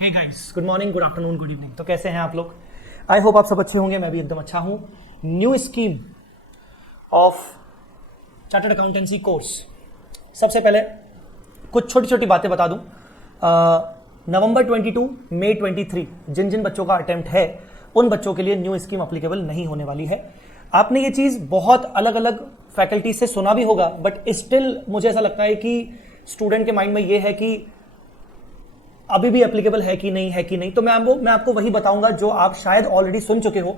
हे guys, good morning, good afternoon, good evening. तो कैसे हैं आप लोग? आई होप आप सब अच्छे होंगे। मैं भी एकदम अच्छा हूं। New scheme of chartered accountancy course. सबसे पहले कुछ छोटी छोटी बातें बता दूं। नवंबर 22, मई 23 जिन जिन बच्चों का अटेम्प्ट है उन बच्चों के लिए न्यू स्कीम अप्लीकेबल नहीं होने वाली है। आपने ये चीज बहुत अलग अलग फैकल्टी से सुना भी होगा, बट स्टिल मुझे ऐसा लगता है कि स्टूडेंट के माइंड में ये है कि अभी भी एप्लीकेबल है कि नहीं। तो मैं आपको वही बताऊंगा जो आप शायद ऑलरेडी सुन चुके हो।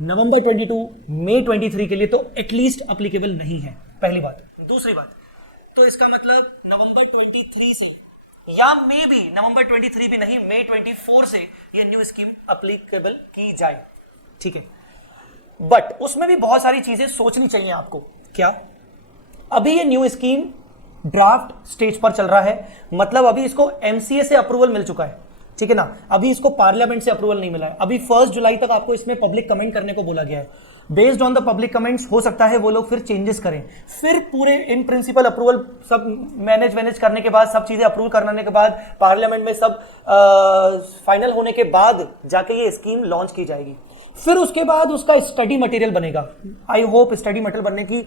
नवंबर 22, मई 23 के लिए तो एटलीस्ट एप्लीकेबल नहीं है, पहली बात। दूसरी बात, तो इसका मतलब नवंबर 23 से या मे भी नवंबर 23 भी नहीं, मई 24 से ये न्यू स्कीम एप्लीकेबल की जाए, ठीक है। बट उसमें भी बहुत सारी चीजें सोचनी चाहिए आपको। क्या? अभी ये न्यू स्कीम ड्राफ्ट स्टेज पर चल रहा है, मतलब अभी इसको एमसीए से अप्रूवल मिल चुका है, ठीक है ना। अभी इसको पार्लियामेंट से अप्रूवल नहीं मिला है। अभी 1 जुलाई तक आपको इसमें पब्लिक कमेंट करने को बोला गया है। Based on the public comments हो सकता है वो लोग फिर चेंजेस करें, फिर पूरे इन प्रिंसिपल अप्रूवल सब मैनेज करने के बाद, सब चीजें अप्रूव करने के बाद, पार्लियामेंट में सब फाइनल होने के बाद जाके ये स्कीम लॉन्च की जाएगी। फिर उसके बाद उसका स्टडी मटेरियल बनेगा। आई होप स्टडी मटेरियल बनने की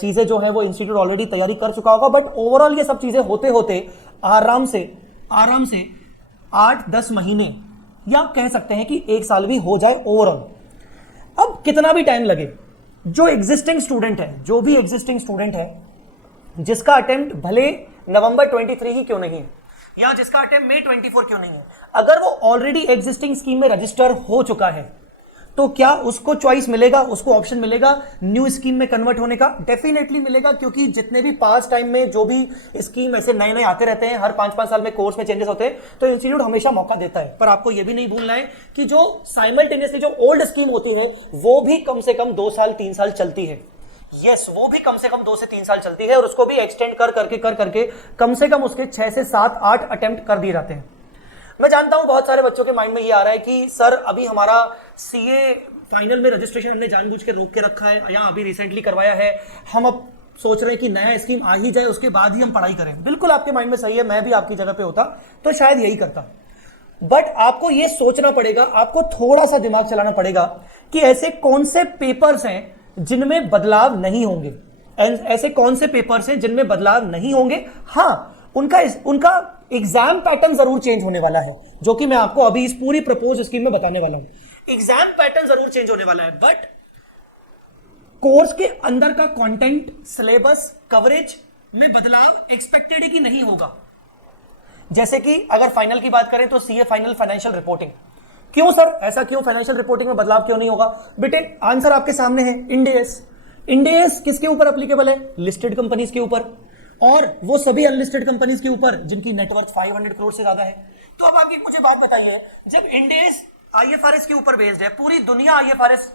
चीजें जो है वो इंस्टीट्यूट ऑलरेडी तैयारी कर चुका होगा। बट ओवरऑल ये सब चीजें होते होते आराम से 8-10 महीने या कह सकते हैं कि 1 साल भी हो जाए ओवरऑल। अब कितना भी टाइम लगे, जो एग्जिस्टिंग स्टूडेंट है, जो भी एग्जिस्टिंग स्टूडेंट है जिसका अटेम्प्ट भले नवंबर 23 ही क्यों नहीं है या जिसका अटेम्प्ट मई 24 क्यों नहीं है, अगर वो ऑलरेडी एग्जिस्टिंग स्कीम में रजिस्टर हो चुका है तो क्या उसको चॉइस मिलेगा, उसको ऑप्शन मिलेगा न्यू स्कीम में कन्वर्ट होने का? डेफिनेटली मिलेगा, क्योंकि जितने भी पास टाइम में जो भी स्कीम ऐसे नए नए आते रहते हैं, हर 5-5 साल में कोर्स में चेंजेस होते हैं, तो इंस्टीट्यूट हमेशा मौका देता है। पर आपको यह भी नहीं भूलना है कि जो साइमल्टेनियसली जो ओल्ड स्कीम होती है वो भी कम से कम 2 साल 3 साल चलती है। यस, वो भी कम से कम 2 से 3 साल चलती है और उसको भी एक्सटेंड कर करके कम से कम उसके 6 से 7-8 अटेम्प्ट कर दिए जाते हैं। मैं जानता हूं बहुत सारे बच्चों के माइंड में ये आ रहा है कि सर अभी हमारा सीए फाइनल में रजिस्ट्रेशन हमने जानबूझ के रोक के रखा है या अभी रिसेंटली करवाया है, हम अब सोच रहे हैं कि नया स्कीम आ ही जाए उसके बाद ही हम पढ़ाई करें। बिल्कुल आपके माइंड में सही है, मैं भी आपकी जगह पे होता तो शायद यही करता। बट आपको यह सोचना पड़ेगा, आपको थोड़ा सा दिमाग चलाना पड़ेगा कि ऐसे कौन से पेपर्स हैं जिनमें बदलाव नहीं होंगे, ऐसे कौन से पेपर्स हैं जिनमें बदलाव नहीं होंगे। हाँ, उनका एग्जाम पैटर्न जरूर चेंज होने वाला है, जो कि मैं आपको अभी इस पूरी प्रपोज स्कीम में बताने वाला हूं। एग्जाम पैटर्न जरूर चेंज होने वाला है, बट कोर्स के अंदर का कंटेंट, सिलेबस, कवरेज में बदलाव एक्सपेक्टेड है कि नहीं होगा। जैसे कि अगर फाइनल की बात करें तो सीए फाइनल फाइनेंशियल रिपोर्टिंग। क्यों सर, ऐसा क्यों? फाइनेंशियल रिपोर्टिंग में बदलाव क्यों नहीं होगा? बेटे आंसर आपके सामने है। इंड एएस किसके ऊपर एप्लीकेबल है? लिस्टेड कंपनीज के ऊपर, और वो सभी अनलिस्टेड कंपनीज के ऊपर जिनकी नेटवर्थ 500 करोड़ से ज्यादा है। तो अब आगे मुझे बात बताइए, जब इंड एएस आईएफआरएस के ऊपर बेस्ड है, पूरी दुनिया आईएफआरएस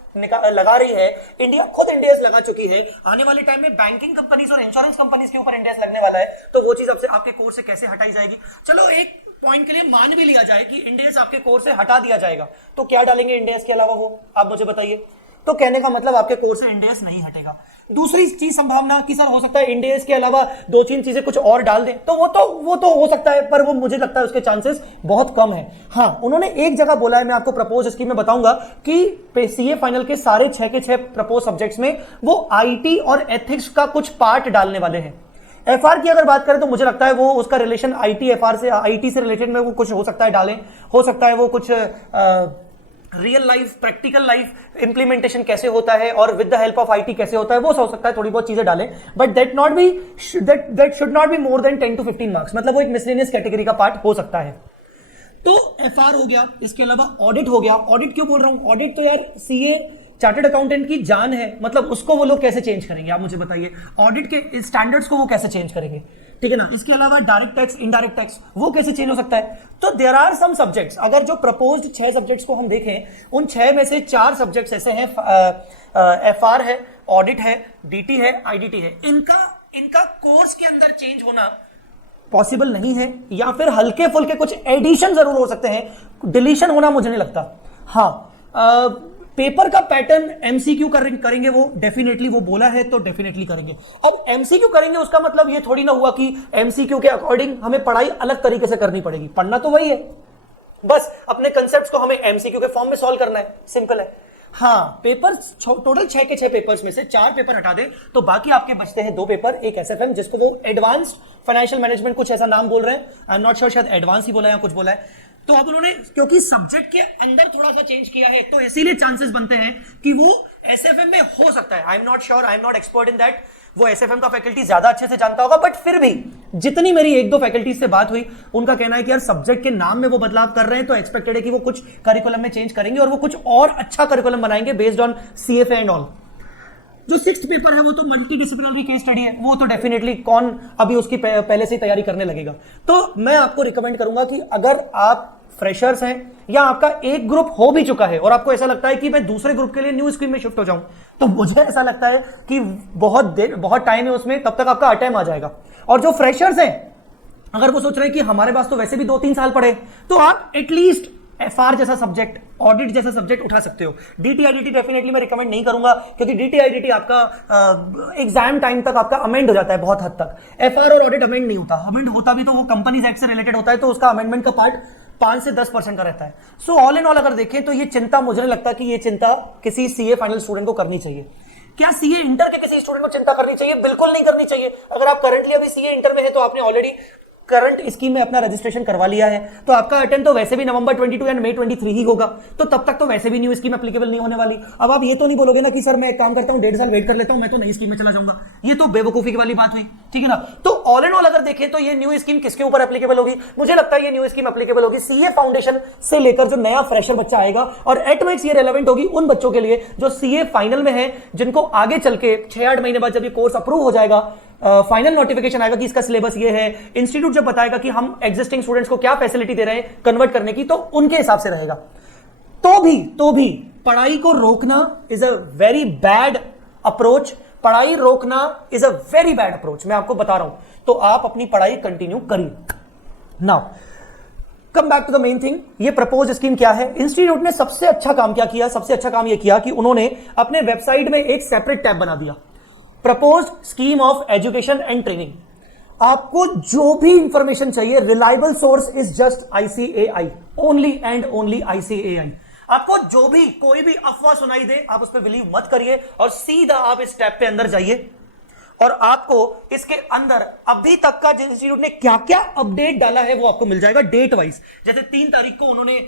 लगा रही है, इंडिया खुद इंड एएस लगा चुकी है, आने वाले टाइम में बैंकिंग कंपनीज और इंश्योरेंस कंपनीज के ऊपर इंड एएस लगने वाला है, तो वो चीज आपके कोर्स से कैसे हटाई जाएगी? चलो एक पॉइंट के लिए मान भी लिया जाए कि इंड एएस आपके कोर्स से हटा दिया जाएगा, तो क्या डालेंगे इंड एएस के अलावा वो आप मुझे बताइए। तो कहने का मतलब आपके कोर्स से इंड एएस नहीं हटेगा। दूसरी चीज संभावना कि सर हो सकता है इंड एएस के अलावा 2-3 चीजें कुछ और डाल दें, तो वो तो हो सकता है, पर वो मुझे लगता है उसके चांसेस बहुत कम है। हाँ, उन्होंने एक जगह बोला है, मैं आपको प्रपोज स्कीम में बताऊंगा कि सीए फाइनल के सारे 6 के 6 प्रपोज सब्जेक्ट्स में वो आईटी और एथिक्स का कुछ पार्ट डालने वाले हैं। एफआर की अगर बात करें तो मुझे लगता है वो उसका रिलेशन आईटी एफआर से, आईटी से रिलेटेड में वो कुछ हो सकता है डालें, हो सकता है वो कुछ real life, practical life implementation कैसे होता है और with the help of IT कैसे होता है, वो हो सकता है थोड़ी बहुत चीजें डालें, but that should not be more than 10 to 15 marks, मतलब वो एक मिसलेनियस कैटेगरी का पार्ट हो सकता है। तो एफआर हो गया, इसके अलावा ऑडिट हो गया। ऑडिट क्यों बोल रहा हूं? ऑडिट तो यार सीए चार्टर्ड अकाउंटेंट की जान है, मतलब उसको वो लोग कैसे चेंज करेंगे आप मुझे बताइए, ऑडिट के स्टैंडर्ड्स को वो कैसे चेंज करेंगे, ठीक है ना। इसके अलावा डायरेक्ट टैक्स, इनडायरेक्ट टैक्स, वो कैसे चेंज हो सकता है। तो देयर आर सम सब्जेक्ट्स, अगर जो प्रपोज्ड 6 सब्जेक्ट्स को हम देखें, उन 6 में से 4 सब्जेक्ट्स ऐसे हैं, एफआर है, ऑडिट है, डीटी है, आईडीटी है, इनका कोर्स के अंदर चेंज होना पॉसिबल नहीं है, या फिर हल्के फुल्के कुछ एडिशन जरूर हो सकते हैं, डिलीशन होना मुझे नहीं लगता। हाँ, पेपर का पैटर्न एमसीक्यू करेंगे, वो डेफिनेटली वो बोला है तो डेफिनेटली करेंगे। अब एमसीक्यू करेंगे उसका मतलब ये थोड़ी ना हुआ कि एमसीक्यू के अकॉर्डिंग हमें पढ़ाई अलग तरीके से करनी पड़ेगी, पढ़ना तो वही है, बस अपने कंसेप्ट को हमें एमसीक्यू के फॉर्म में सॉल्व करना है, सिंपल है। हाँ, पेपर टोटल 6 के 6 पेपर्स में से 4 पेपर हटा दे तो बाकी आपके बचते हैं 2 पेपर, एक एसएफएम जिसको वो एडवांस्ड फाइनेंशियल मैनेजमेंट कुछ ऐसा नाम बोल रहे हैं, आई एम नॉट श्योर, शायद एडवांस ही बोला है या कुछ बोला है। तो अब उन्होंने क्योंकि सब्जेक्ट के अंदर थोड़ा सा चेंज किया है तो इसीलिए चांसेस बनते हैं कि वो एसएफएम में हो सकता है, I am not sure, I am not expert in that, वो एसएफएम का फैकल्टी ज्यादा अच्छे से जानता होगा, बट फिर भी जितनी मेरी 1-2 फैकल्टी से बात हुई उनका कहना है कि यार सब्जेक्ट के नाम में वो बदलाव कर रहे हैं तो एक्सपेक्टेड है कि वो कुछ करिकुलम में चेंज करेंगे और वो कुछ और अच्छा करिकुलम बनाएंगे based on CFA and all. जो 6th पेपर है वो तो मल्टी डिसिप्लिनरी केस स्टडी है, वो तो डेफिनेटली कौन अभी उसकी पहले से ही तैयारी करने लगेगा। तो मैं आपको रिकमेंड करूंगा कि अगर आप फ्रेशर्स हैं या आपका एक ग्रुप हो भी चुका है और आपको ऐसा लगता है कि मैं दूसरे ग्रुप के लिए न्यू स्कीम में शिफ्ट हो जाऊं, तो मुझे ऐसा लगता है कि बहुत टाइम है उसमें, तब तक आपका अटेम्प्ट आ जाएगा। और जो फ्रेशर्स हैं अगर वो सोच रहे हैं कि हमारे पास तो वैसे भी 2-3 साल पड़े, तो आप एटलीस्ट एफआर जैसा सब्जेक्ट, ऑडिट जैसा सब्जेक्ट उठा सकते हो। डीटीआईडीटी डेफिनेटली मैं रिकमेंड नहीं करूंगा क्योंकि डीटीआईडीटी आपका एग्जाम टाइम तक आपका अमेंड हो जाता है बहुत हद तक। एफआर और ऑडिट अमेंड नहीं होता, अमेंड होता भी तो वो कंपनीज एक्ट से रिलेटेड होता है तो उसका अमेंडमेंट का पार्ट 5 से 10% का रहता है। सो ऑल इन ऑल अगर देखें तो ये चिंता, मुझे नहीं लगता कि ये चिंता किसी सीए फाइनल स्टूडेंट को करनी चाहिए। क्या सीए इंटर के किसी स्टूडेंट को चिंता करनी चाहिए? बिल्कुल नहीं करनी चाहिए। अगर आप करंटली अभी सीए इंटर में है तो आपने ऑलरेडी करंट स्कीम में अपना रजिस्ट्रेशन करवा लिया है, तो आपका अटेम्प्ट तो वैसे भी नवंबर 22 या मई 23 ही होगा, तो तब तक तो वैसे भी न्यू स्कीम एप्लीकेबल नहीं होने वाली। अब आप ये तो नहीं बोलोगे ना कि सर मैं एक काम करता हूं 1.5 साल वेट कर लेता हूं, मैं तो नई स्कीम में चला जाऊंगा, ये तो बेवकूफी की वाली बात हुई, ठीक है ना। तो ऑल इन ऑल अगर देखें तो ये न्यू स्कीम किसके ऊपर एप्लीकेबल होगी? मुझे लगता है ये न्यू स्कीम एप्लीकेबल होगी सीए फाउंडेशन से लेकर जो नया फ्रेशर बच्चा आएगा, और एट मैक्स ये रेलेवेंट होगी उन बच्चों के लिए जो सीए फाइनल में है, जिनको आगे चल के 6-8 महीने बाद जब ये कोर्स अप्रूव हो जाएगा, फाइनल नोटिफिकेशन आएगा कि इसका सिलेबस ये है, इंस्टीट्यूट जब बताएगा कि हम एग्जिस्टिंग स्टूडेंट्स को क्या फैसिलिटी दे रहे हैं कन्वर्ट करने की, तो उनके हिसाब से रहेगा। तो भी पढ़ाई को रोकना is a very bad approach, पढ़ाई रोकना is a very bad approach, मैं आपको बता रहा हूं। तो आप अपनी पढ़ाई कंटिन्यू करिए। Now come back to the main thing, ये प्रपोज स्कीम क्या है? इंस्टीट्यूट ने सबसे अच्छा काम क्या किया? सबसे अच्छा काम यह किया कि उन्होंने अपने वेबसाइट में एक सेपरेट टैब बना दिया, propose scheme of education and training. आपको जो भी इंफॉर्मेशन चाहिए, reliable source is just ICAI, only and only ICAI. आपको जो भी कोई भी अफवाह सुनाई दे आप उस पर बिलीव मत करिए और सीधा आप इस टैब पे अंदर जाइए और आपको इसके अंदर अभी तक का इंस्टीट्यूट ने क्या क्या अपडेट डाला है वो आपको मिल जाएगा डेट वाइज। जैसे 3 तारीख को उन्होंने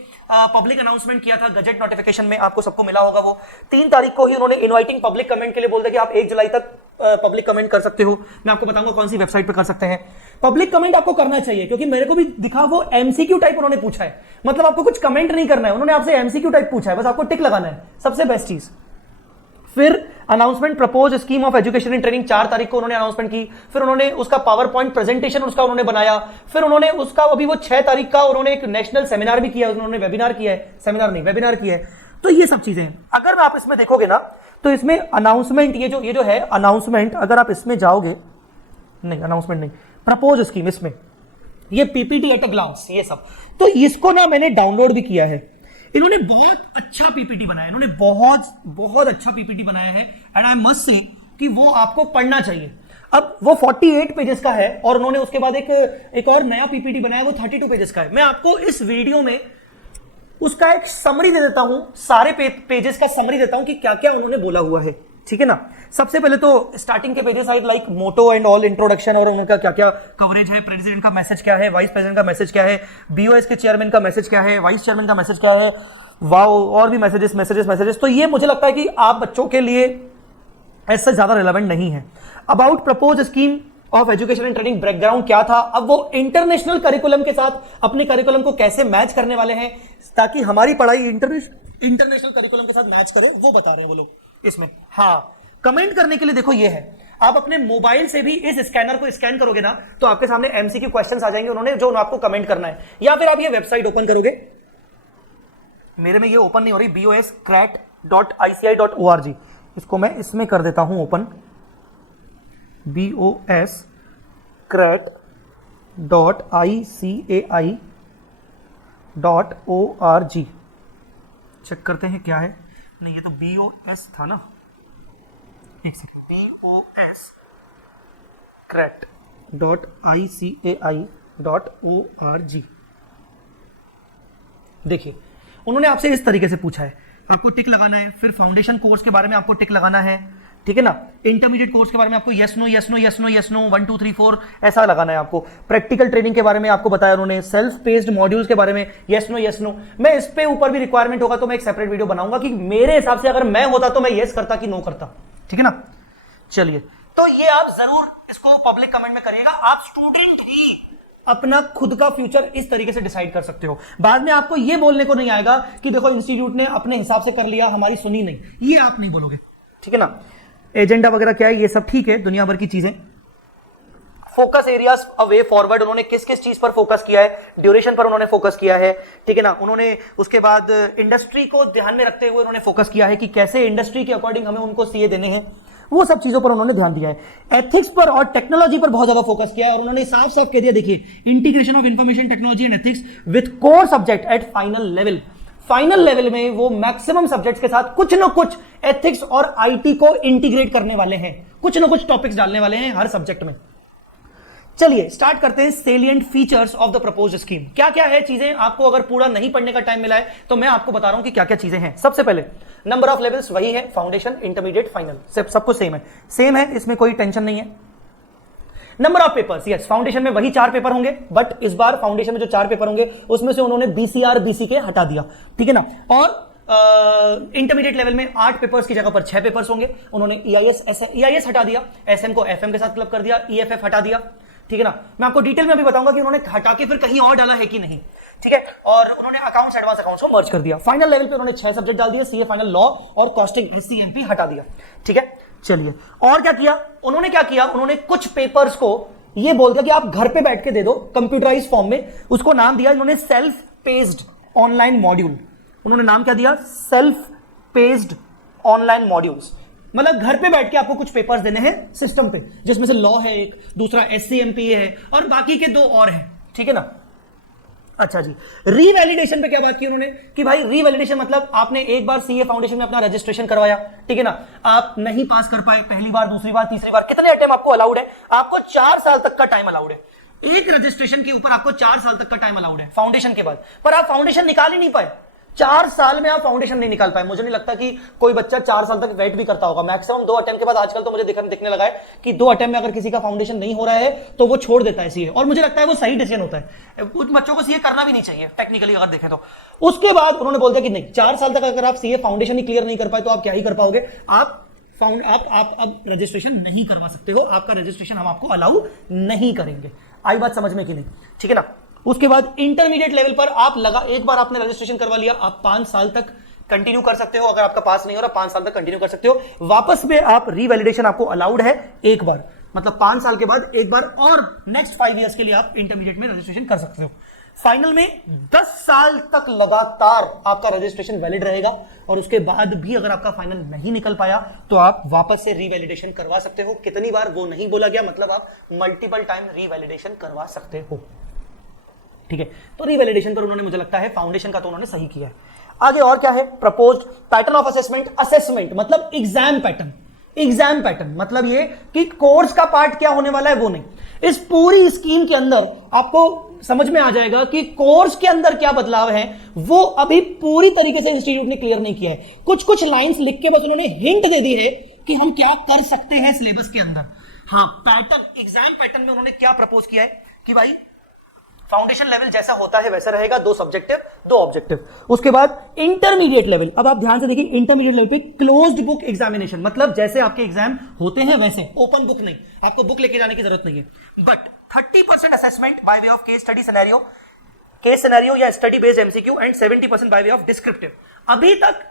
पब्लिक अनाउंसमेंट किया था गजेट नोटिफिकेशन में, आपको सबको मिला होगा वो। 3 तारीख को ही उन्होंने इनवाइटिंग पब्लिक कमेंट के लिए बोल दिया कि आप 1 जुलाई तक पब्लिक कमेंट कर सकते हो। मैं आपको बताऊंगा कौन सी वेबसाइट पे कर सकते हैं। पब्लिक कमेंट आपको करना चाहिए क्योंकि मेरे को भी दिखा वो एमसीक्यू टाइप उन्होंने पूछा है, मतलब आपको कुछ कमेंट नहीं करना है, उन्होंने आपसे एमसीक्यू टाइप पूछा है, बस आपको टिक लगाना है, सबसे बेस्ट चीज। फिर announcement propose scheme of education and training 4 तारीख को उन्होंने अनाउंसमेंट की, फिर उन्होंने उसका पावर पॉइंट प्रेजेंटेशन उसका उन्होंने बनाया, फिर उन्होंने उसका अभी वो 6 तारीख का उन्होंने एक नेशनल सेमिनार भी किया, उन्होंने वेबिनार किया है, सेमिनार नहीं वेबिनार किया है। तो ये सब चीजें हैं। अगर आप इसमें देखोगे ना तो इसमें अनाउंसमेंट ये जो है अनाउंसमेंट, अगर आप इसमें जाओगे, नहीं अनाउंसमेंट नहीं, प्रपोज स्कीम, इसमें ये पीपीटी एट अ ग्लांस, ये सब, तो इसको ना मैंने डाउनलोड भी किया है। इन्होंने बहुत अच्छा पीपीटी बनाया, इन्होंने बहुत अच्छा पीपीटी बनाया है एंड आई मस्ट से कि वो आपको पढ़ना चाहिए। अब वो 48 पेजेस का है और उन्होंने उसके बाद एक और नया पीपीटी बनाया, वो 32 पेजेस का है। मैं आपको इस वीडियो में उसका एक समरी दे देता हूं, सारे पेजेस का समरी देता हूं कि क्या क्या उन्होंने बोला हुआ है, ठीक है ना। सबसे पहले तो स्टार्टिंग के पेजेस आए like motto and all, introduction और उनका क्या क्या कवरेज है, प्रेसिडेंट का मैसेज क्या है, वाइस प्रेसिडेंट का मैसेज क्या है, बीओएस के चेयरमैन का मैसेज क्या है, वाइस चेयरमैन का मैसेज क्या है, वाओ, और भी मैसेजेस। तो ये मुझे लगता है कि आप बच्चों के लिए ऐसा ज्यादा रिलेवेंट नहीं है। About propose scheme of education and training background क्या था, अब वो इंटरनेशनल करिकुलम के साथ अपने करिकुलम को कैसे मैच करने वाले हैं ताकि हमारी पढ़ाई इंटरनेशनल करिकुलम के साथ मैच करे, वो बता रहे हैं वो लोग इसमें। हाँ, कमेंट करने के लिए देखो ये है, आप अपने मोबाइल से भी इस स्कैनर को स्कैन करोगे ना तो आपके सामने एमसीक्यू क्वेश्चंस आ जाएंगे उन्होंने, जो आपको कमेंट करना है, या फिर आप ये वेबसाइट ओपन करोगे, मेरे में ये ओपन नहीं हो रही, boscrat.ici.org, इसको मैं इसमें कर देता हूं ओपन, boscrat.ici.org। चेक करते हैं क्या है, नहीं ये तो BOS था ना, एक सेकंड, boscrat.ici.org। देखिए उन्होंने आपसे इस तरीके से पूछा है, आपको टिक लगाना है, फिर फाउंडेशन कोर्स के बारे में आपको टिक लगाना है, ठीक है ना। इंटरमीडिएट कोर्स के बारे में आपको yes no yes no yes no yes no 1 2 3 4 ऐसा लगाना है आपको। प्रैक्टिकल ट्रेनिंग के बारे में आपको बताया उन्होंने, सेल्फ पेस्ड मॉड्यूल्स के बारे में यस नो यस नो। मैं इस पे ऊपर भी रिक्वायरमेंट होगा तो मैं एक सेपरेट वीडियो बनाऊंगा कि मेरे हिसाब से अगर मैं होता तो मैं यस करता कि नो करता, ठीक है ना। चलिए, तो ये आप जरूर इसको पब्लिक कमेंट में करिएगा। आप स्टूडेंट ही अपना खुद का फ्यूचर इस तरीके से डिसाइड कर सकते हो। बाद में आपको ये बोलने को नहीं आएगा कि देखो इंस्टीट्यूट ने अपने हिसाब से कर लिया, हमारी सुनी नहीं, ये आप नहीं बोलोगे, ठीक है ना। एजेंडा वगैरह क्या है ये सब ठीक है, दुनिया भर की चीजें। फोकस एरियाज अ वे फॉरवर्ड, उन्होंने किस किस चीज पर फोकस किया है, ड्यूरेशन पर उन्होंने फोकस किया है, ठीक है ना। उन्होंने उसके बाद इंडस्ट्री को ध्यान में रखते हुए उन्होंने फोकस किया है कि कैसे इंडस्ट्री के अकॉर्डिंग हमें उनको सीए देने हैं, वो सब चीजों पर उन्होंने ध्यान दिया है। एथिक्स पर और टेक्नोलॉजी पर बहुत ज्यादा फोकस किया है और उन्होंने साफ साफ कह दिया, देखिए integration of information technology and ethics with core subject at final level. Final level में वो मैक्सिमम सब्जेक्ट्स के साथ कुछ ना कुछ एथिक्स और आईटी को इंटीग्रेट करने वाले हैं, कुछ ना कुछ टॉपिक्स डालने वाले हैं हर सब्जेक्ट में। चलिए स्टार्ट करते हैं salient features of the proposed scheme. क्या क्या है चीजें, आपको अगर पूरा नहीं पढ़ने का टाइम मिला है तो मैं आपको बता रहा हूं कि क्या क्या चीजें हैं। सबसे पहले नंबर ऑफ लेवल्स वही है, फाउंडेशन इंटरमीडिएट फाइनल सब कुछ सेम है, इसमें कोई टेंशन नहीं है। Number of papers, yes foundation में वही 4 पेपर होंगे, बट इस बार फाउंडेशन में जो 4 पेपर होंगे उसमें से उन्होंने बीसीआर बीसीके हटा दिया, ठीक है ना। और इंटरमीडिएट लेवल में 8 पेपर्स की जगह पर 6 पेपर्स होंगे। उन्होंने ईआईएस हटा दिया, एसएम को एफएम के साथ क्लब कर दिया, ईएफएफ हटा दिया, ठीक है ना। मैं आपको डिटेल में अभी बताऊंगा कि उन्होंने हटा के फिर कहीं और डाला है कि नहीं, ठीक है। और उन्होंने अकाउंट्स एडवांस अकाउंट्स को मर्ज कर दिया। फाइनल लेवल पे उन्होंने 6 सब्जेक्ट डाल दिए, सीए फाइनल, लॉ और कॉस्टिंग एससीएमपी हटा दिया, ठीक है। चलिए और क्या किया उन्होंने, क्या किया उन्होंने, कुछ पेपर्स को ये बोल दिया कि आप घर पे बैठ के दे दो कंप्यूटराइज फॉर्म में। उसको नाम दिया इन्होंने सेल्फ पेस्ड ऑनलाइन मॉड्यूल। उन्होंने नाम क्या दिया, सेल्फ पेस्ड ऑनलाइन मॉड्यूल्स। मतलब घर पे बैठ के आपको कुछ पेपर्स देने हैं सिस्टम पे, जिसमें से लॉ है एक, दूसरा एससीएमपी है और बाकी के 2 और हैं, ठीक है ना। अच्छा जी, रीवैलिडेशन पे क्या बात की उन्होंने कि भाई रीवैलिडेशन मतलब आपने एक बार सीए फाउंडेशन में अपना रजिस्ट्रेशन करवाया, ठीक है ना, आप नहीं पास कर पाए पहली बार, दूसरी बार, तीसरी बार, कितने अटेम्प्ट आपको अलाउड है, आपको 4 साल तक का टाइम अलाउड है। एक रजिस्ट्रेशन के ऊपर आपको 4 साल तक का टाइम अलाउड है फाउंडेशन के बाद, पर आप फाउंडेशन निकाल ही नहीं पाए। 4 साल में आप फाउंडेशन नहीं निकाल पाए। मुझे नहीं लगता कि कोई बच्चा 4 साल तक वेट भी करता होगा। मैक्सिमम 2 अटेम्प्ट के बाद आजकल तो मुझे दिखने लगा है कि 2 अटेम्प्ट में अगर किसी का फाउंडेशन नहीं हो रहा है तो वो छोड़ देता है सीए, और मुझे लगता है वो सही डिसीजन होता है। कुछ बच्चों को सीए करना भी नहीं चाहिए टेक्निकली अगर देखें तो। उसके बाद उन्होंने बोल दिया कि नहीं, 4 साल तक अगर आप सीए फाउंडेशन ही क्लियर नहीं कर पाए तो आप क्या ही कर पाओगे, आप अब रजिस्ट्रेशन नहीं करवा सकते हो, आपका रजिस्ट्रेशन हम आपको अलाउ नहीं करेंगे। आई बात समझ में कि नहीं, ठीक है ना। उसके बाद इंटरमीडिएट लेवल पर आप एक बार आपने रजिस्ट्रेशन करवा लिया, आप 5 साल तक कंटिन्यू कर सकते हो। अगर आपका पास नहीं हो रहा 5 साल तक कंटिन्यू कर सकते हो। वापस में आप रीवैलिडेशन आपको अलाउड है एक बार, मतलब 5 साल के बाद एक बार, और नेक्स्ट 5 इयर्स के लिए आप इंटरमीडिएट में रजिस्ट्रेशन कर सकते हो। फाइनल में 10 साल तक लगातार आपका रजिस्ट्रेशन वैलिड रहेगा, और उसके बाद भी अगर आपका फाइनल नहीं निकल पाया तो आप वापस से रीवैलिडेशन करवा सकते हो। कितनी बार वो नहीं बोला गया, मतलब आप मल्टीपल टाइम रीवैलिडेशन करवा सकते हो, ठीक है। तो रीवैलिडेशन पर उन्होंने, मुझे लगता है फाउंडेशन का तो उन्होंने सही किया है। आगे और क्या है, proposed pattern of assessment. Assessment मतलब एग्जाम पैटर्न, एग्जाम पैटर्न मतलब ये कि कोर्स का पार्ट क्या होने वाला है वो नहीं। इस पूरी स्कीम के अंदर आपको समझ में आ जाएगा कि कोर्स के अंदर क्या बदलाव है, वो अभी पूरी तरीके से इंस्टीट्यूट ने क्लियर नहीं किया है। कुछ कुछ लाइंस लिख के बस उन्होंने हिंट दे दी है कि हम क्या कर सकते हैं सिलेबस के अंदर। हाँ, पैटर्न, एग्जाम पैटर्न में उन्होंने क्या प्रपोज किया है कि भाई फाउंडेशन लेवल जैसा होता है वैसा रहेगा, 2 सब्जेक्टिव 2 ऑब्जेक्टिव। उसके बाद इंटरमीडिएट लेवल, अब आप ध्यान से देखिए, इंटरमीडिएट लेवल पे क्लोज्ड बुक एग्जामिनेशन, मतलब जैसे आपके एग्जाम होते हैं वैसे, ओपन बुक नहीं, आपको बुक लेके जाने की जरूरत नहीं है। But 30% assessment by way of case scenario या study based MCQ and 70% by way of descriptive. अभी तक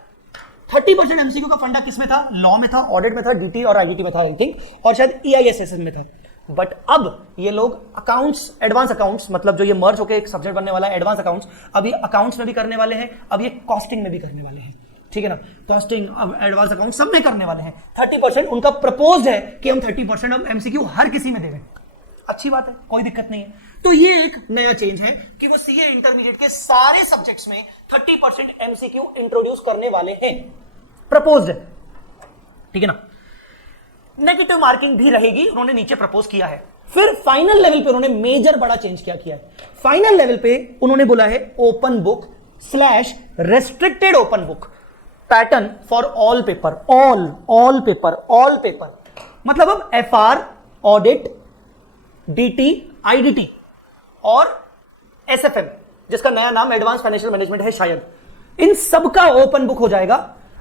30% एमसीक्यू का फंडा किसमें था, लॉ में था, ऑडिट में था, डीटी और आईडीटी में था आई थिंक, और शायद ईआईएस में था। बट अब ये लोग अकाउंट्स, एडवांस अकाउंट्स, मतलब जो ये मर्ज होकर एक सब्जेक्ट बनने वाला है एडवांस अकाउंट्स, अब ये अकाउंट्स में भी करने वाले हैं, अब ये कॉस्टिंग में भी करने वाले हैं, ठीक है ना। कॉस्टिंग, अब एडवांस अकाउंट सब में करने वाले हैं। 30% उनका प्रपोज है कि हम 30% अब एमसीक्यू हर किसी में देंगे। अच्छी बात है, कोई दिक्कत नहीं है। तो ये एक नया चेंज है कि वो सीए इंटरमीडिएट के सारे सब्जेक्ट्स में 30% एमसीक्यू इंट्रोड्यूस करने वाले हैं, प्रपोज है, ठीक है ना। नेगेटिव मार्किंग भी रहेगी, उन्होंने नीचे प्रपोज किया है। फिर फाइनल लेवल पे उन्होंने मेजर बड़ा चेंज क्या किया है। फाइनल लेवल पे उन्होंने बोला है open book slash restricted open book pattern for all paper, all paper मतलब अब FR, ऑडिट, DT, IDT और SFM जिसका नया नाम एडवांस फाइनेंशियल मैनेजमेंट है शायद, इन सबका ओपन बुक हो जाएगा।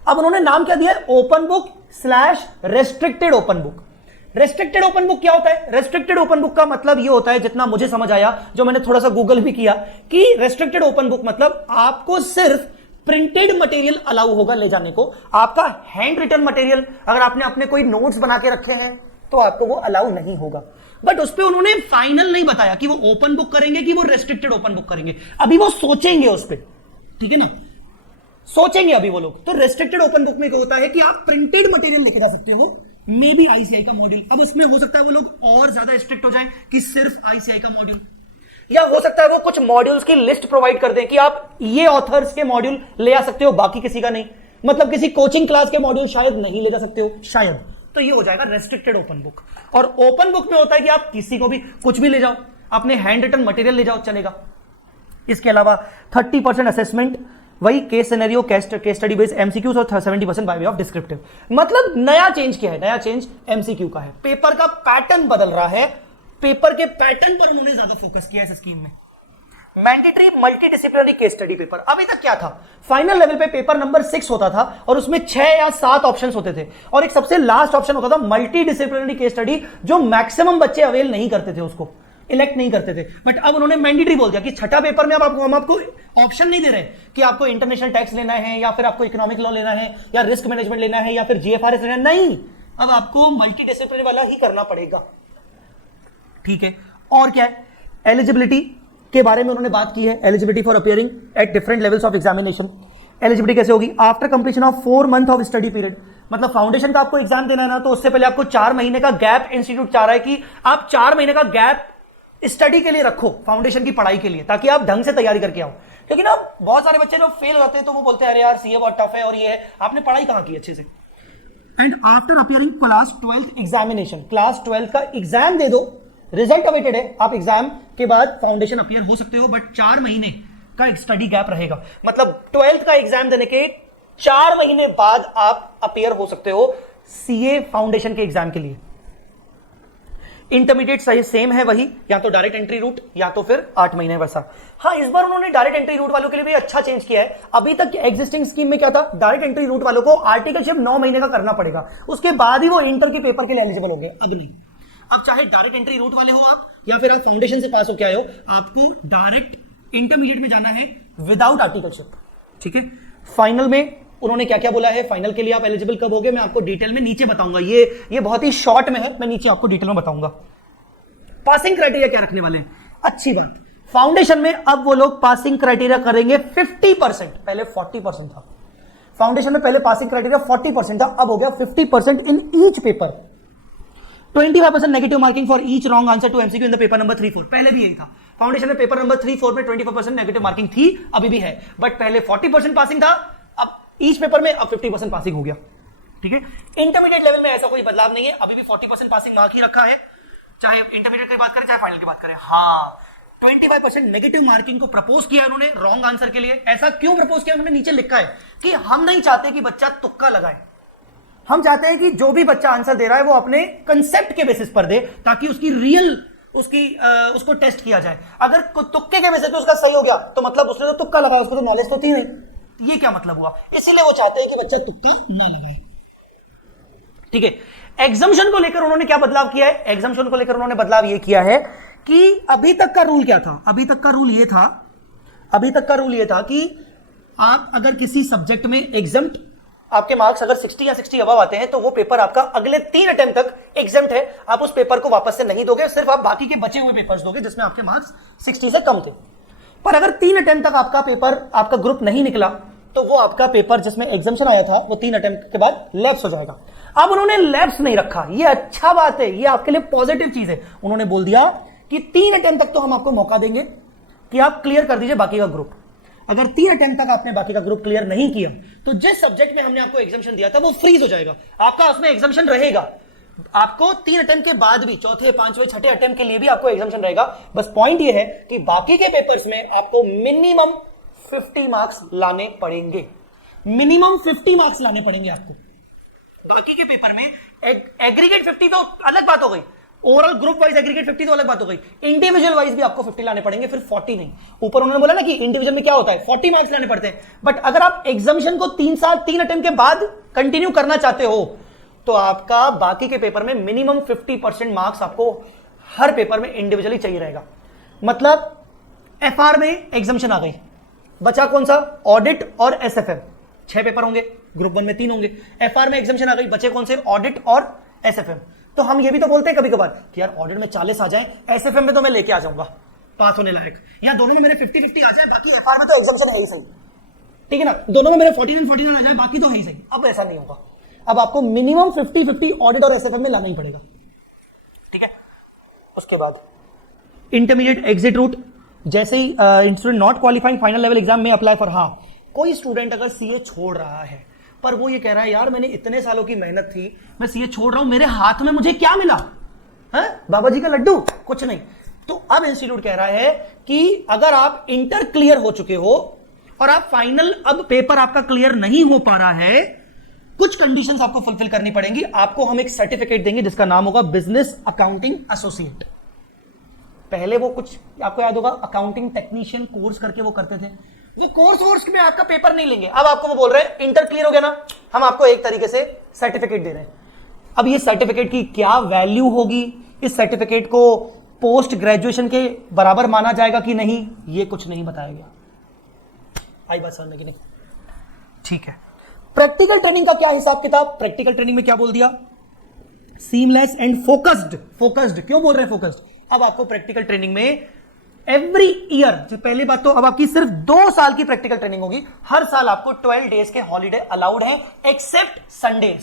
अब उन्होंने नाम क्या दिया है? Open book slash restricted open book. Restricted open book क्या होता है? रेस्ट्रिक्टेड ओपन बुक का मतलब ये होता है, जितना मुझे समझ आया, जो मैंने थोड़ा सा गूगल भी किया, कि रेस्ट्रिक्टेड ओपन बुक मतलब आपको सिर्फ प्रिंटेड मटेरियल अलाउ होगा ले जाने को। आपका हैंड रिटन मटेरियल अगर आपने अपने कोई नोट्स बना के रखे हैं तो आपको वो अलाउ नहीं होगा। बट उस पर उन्होंने फाइनल नहीं बताया कि वो ओपन बुक करेंगे कि वो रेस्ट्रिक्टेड ओपन बुक करेंगे। अभी वो सोचेंगे उस पर, ठीक है ना, सोचेंगे अभी वो लोग। तो रेस्ट्रिक्टेड ओपन बुक में क्या होता है कि आप प्रिंटेड मटेरियल लेके जा सकते हो, मे बी ICI का मॉड्यूल। अब उसमें हो सकता है वो लोग और ज्यादा स्ट्रिक्ट हो जाए कि सिर्फ ICI का मॉड्यूल, या हो सकता है वो कुछ मॉड्यूल्स की लिस्ट प्रोवाइड कर दें कि आप ये ऑथर्स के मॉड्यूल ले आ सकते हो, बाकी किसी का नहीं। मतलब किसी कोचिंग क्लास के मॉड्यूल शायद नहीं ले जा सकते हो, शायद। तो ये हो जाएगा रेस्ट्रिक्टेड ओपन बुक। और ओपन बुक में होता है कि आप किसी को भी कुछ भी ले जाओ, अपने हैंड रिटन मटेरियल ले जाओ, चलेगा। इसके अलावा 30% असेसमेंट, वही case scenario, case study based MCQs और 70% बाय वे ऑफ डिस्क्रिप्टिव। मतलब नया चेंज क्या है? नया चेंज MCQ का है। पेपर का पैटर्न बदल रहा है, पेपर के पैटर्न पर उन्होंने ज्यादा फोकस किया है इस स्कीम में। Mandatory multidisciplinary case study paper. अभी तक क्या था? फाइनल लेवल पे पेपर नंबर 6 होता था और उसमें 6 या 7 ऑप्शंस होते थे और एक सबसे लास्ट ऑप्शन होता था मल्टीडिसिप्लिनरी केस स्टडी, जो मैक्सिमम बच्चे अवेल नहीं करते थे, उसको इलेक्ट नहीं करते थे। बट अब उन्होंने मैंडेटरी बोल दिया कि छठा पेपर में अब हम आपको ऑप्शन नहीं दे रहे कि आपको इंटरनेशनल टैक्स लेना है या फिर आपको इकोनॉमिक लॉ लेना है या रिस्क मैनेजमेंट लेना है या फिर GFRS लेना है। नहीं, अब आपको मल्टीडिसिप्लिनरी वाला ही करना पड़ेगा, ठीक है। और क्या है? एलिजिबिलिटी के बारे में उन्होंने बात की है। Eligibility for appearing at different levels of examination. Eligibility कैसे होगी? After completion of 4 month of study period. मतलब फाउंडेशन का आपको एग्जाम देना है ना, तो उससे पहले आपको 4 महीने का गैप इंस्टीट्यूट चाह रहा है कि आप 4 महीने का गैप स्टडी के लिए रखो, फाउंडेशन की पढ़ाई के लिए, ताकि आप ढंग से तैयारी करके आओ। क्योंकि ना बहुत सारे बच्चे जो फेल हो जाते हैं तो वो बोलते हैं अरे यार सीए बहुत टफ है और ये है, आपने पढ़ाई कहां की अच्छे से। And after appearing class 12th examination, class 12th का एग्जाम दे दो, रिजल्ट अवेटेड है, आप एग्जाम के बाद फाउंडेशन अपीयर हो सकते हो। बट 4 महीने का एक स्टडी गैप रहेगा। मतलब 12th का एग्जाम देने के 4 महीने बाद आप अपीयर हो सकते हो सीए फाउंडेशन के एग्जाम के लिए। इंटरमीडिएट सही सेम है वही, या तो डायरेक्ट एंट्री रूट या तो फिर 8 महीने वैसा। हाँ, इस बार उन्होंने डायरेक्ट एंट्री रूट वालों के लिए भी अच्छा चेंज किया है। अभी तक एग्जिस्टिंग स्कीम में क्या था? डायरेक्ट एंट्री रूट वालों को आर्टिकलशिप 9 महीने का करना पड़ेगा, उसके बाद ही वो इंटर के पेपर के लिए एलिजिबल होंगे। अब नहीं, अब चाहे डायरेक्ट एंट्री रूट वाले हो आप या फिर आप फाउंडेशन से पास होके आए हो, आपको डायरेक्ट इंटरमीडिएट में जाना है विदाउट आर्टिकलशिप, ठीक है। फाइनल में उन्होंने क्या क्या बोला है, फाइनल के लिए आप एलिजिबल कब होगे, मैं आपको डिटेल में नीचे बताऊंगा। ये बहुत ही शॉर्ट में है, मैं नीचे आपको डिटेल में बताऊंगा। पासिंग क्राइटेरिया क्या रखने वाले हैं? अच्छी बात, फाउंडेशन में अब वो लोग पासिंग क्राइटेरिया करेंगे 50%, पहले 40% था। फाउंडेशन में पहले पासिंग क्राइटेरिया 40% था, अब हो गया 50% in each paper. 25% negative marking for each wrong answer to MCQ in the paper number 3-4। पहले भी यही था, फाउंडेशन में पेपर नंबर 3-4 में 25% नेगेटिव मार्किंग थी, अभी भी है, बट पहले 40% पासिंग था, अब ईच पेपर में अब 50% पासिंग हो गया, ठीक है। इंटरमीडिएट लेवल में ऐसा कोई बदलाव नहीं है, अभी भी 40% पासिंग मार्क ही रखा है, चाहे इंटरमीडिएट की बात करें चाहे फाइनल की बात करें। हाँ, 25% नेगेटिव मार्किंग को प्रपोज किया उन्होंने रॉन्ग आंसर के लिए। ऐसा क्यों प्रपोज किया? उन्होंने नीचे लिखा है कि हम नहीं चाहते कि बच्चा तुक्का लगाए, हम चाहते हैं कि जो भी बच्चा आंसर दे रहा है वो अपने कंसेप्ट के बेसिस पर दे, ताकि उसकी रियल उसको टेस्ट किया जाए। अगर तुक्के के बेसिस पे उसका सही हो गया तो मतलब उसने तो तुक्का लगाया, उसको तो नॉलेज तो थी नहीं। ये क्या मतलब हुआ? इसीलिए वो चाहते हैं कि बच्चा तुक्का ना लगाए, ठीक है। एग्जम्पशन को लेकर उन्होंने क्या बदलाव किया है? एग्जम्पशन को लेकर उन्होंने बदलाव ये किया है कि अभी तक का रूल क्या था? अभी तक का रूल ये था कि आप अगर किसी सब्जेक्ट में एग्जम्प्ट, आपके मार्क्स अगर 60 या 60 अबव आते हैं तो वो पेपर आपका अगले 3 अटेम्प्ट तक एग्जम्प्ट है, आप उस पेपर को वापस से नहीं दोगे, सिर्फ आप बाकी के बचे हुए पेपर्स दोगे जिसमें आपके मार्क्स 60 से कम थे। पर अगर 3 अटेम्प्ट तक आपका पेपर, आपका ग्रुप नहीं निकला, तो वो आपका पेपर जिसमें एग्जम्पशन आया था वो 3 अटेम्प्ट के बाद लैप्स हो जाएगा। अब उन्होंने लैप्स नहीं रखा, ये अच्छा बात है, ये आपके लिए पॉजिटिव चीज है। उन्होंने बोल दिया कि 3 अटेम्प्ट तक तो हम आपको मौका देंगे कि आप क्लियर कर दीजिए बाकी का ग्रुप। अगर 3 अटेम्प्ट तक आपने बाकी का ग्रुप क्लियर नहीं किया तो जिस सब्जेक्ट में हमने आपको एग्जम्पशन दिया था वो फ्रीज हो जाएगा, आपका उसमें एग्जम्पशन रहेगा। आपको 3 अटेम्प्ट के बाद भी चौथे, पांचवें, छठे अटेम्प्ट के लिए भी आपको एग्जम्पशन रहेगा। बस पॉइंट ये है कि बाकी के पेपर्स में आपको मिनिमम 50 मार्क्स लाने पड़ेंगे, मिनिमम 50 मार्क्स लाने पड़ेंगे आपको। बाकी के पेपर में एग्रीगेट 50 तो अलग बात हो गई, ओवरऑल ग्रुप वाइज एग्रीगेट 50 तो अलग बात हो गई, इंडिविजुअल वाइज भी आपको 50 लाने पड़ेंगे, फिर 40 नहीं। ऊपर उन्होंने बोला ना कि इंडिविजुअल में क्या होता है 40 मार्क्स लाने पड़ते हैं, बट अगर आप एग्जामिनेशन को 3 साल 3 अटेम्प्ट के बाद कंटिन्यू करना चाहते हो तो आपका बाकी के पेपर में मिनिमम 50% मार्क्स आपको हर पेपर में इंडिविजुअली चाहिए रहेगा। मतलब एफआर में एग्जामिनेशन आ गई, बचा कौन सा, ऑडिट और एसएफएम, 6 पेपर होंगे, ग्रुप 1 में 3 होंगे। एफआर में एग्जामिनेशन आ गई, बचे कौन से, ऑडिट और एसएफएम। तो हम ये भी तो बोलते हैं कभी कभार कि यार ऑडिट में 40 आ जाए, एसएफएम में तो मैं लेके आ जाऊंगा पास होने लायक, या दोनों में मेरे 50-50 आ जाए, बाकी एफआर में तो एग्जामिनेशन है ही सही, ठीक है ना, दोनों में मेरे 49-49 आ जाए, बाकी तो है ही सही। अब ऐसा नहीं होगा, अब आपको मिनिमम 50-50 ऑडिट और एसएफएम में लाना ही पड़ेगा, ठीक है। उसके बाद इंटरमीडिएट एग्जिट रूट, जैसे ही student not qualifying final level exam में अप्लाई फॉर, हाँ कोई स्टूडेंट अगर सीए छोड़ रहा है पर वो ये कह रहा है यार मैंने इतने सालों की मेहनत थी, मैं सीए छोड़ रहा हूं, मेरे हाथ में मुझे क्या मिला है, बाबा जी का लड्डू, कुछ नहीं। तो अब इंस्टीट्यूट कह रहा है कि अगर आप इंटर क्लियर हो चुके हो और आप फाइनल अब पेपर आपका क्लियर नहीं हो पा रहा है, कुछ कंडीशंस आपको फुलफिल करनी पड़ेंगी, आपको हम एक सर्टिफिकेट देंगे जिसका नाम होगा बिजनेस अकाउंटिंग एसोसिएट। पहले वो कुछ आपको याद होगा अकाउंटिंग टेक्नीशियन कोर्स करके वो करते थे, वो कोर्स में आपका पेपर नहीं लेंगे, अब आपको वो बोल रहे हैं इंटर क्लियर हो गया ना, हम आपको एक तरीके से सर्टिफिकेट दे रहे हैं। अब ये सर्टिफिकेट की क्या वैल्यू होगी, इस सर्टिफिकेट को पोस्ट ग्रेजुएशन के बराबर माना जाएगा कि नहीं, ये कुछ नहीं बताया गया। आई बात समझ में कि नहीं, ठीक है। प्रैक्टिकल ट्रेनिंग का क्या हिसाब किताब, प्रैक्टिकल ट्रेनिंग में क्या बोल दिया, सीमलेस एंड फोकस्ड। फोकस्ड क्यों बोल रहे हैं फोकस्ड, अब आपको प्रैक्टिकल ट्रेनिंग में एवरी ईयर, जो पहली बात तो अब आपकी सिर्फ 2 साल की प्रैक्टिकल ट्रेनिंग होगी, हर साल आपको 12 डेज के हॉलीडे अलाउड है एक्सेप्ट संडेज,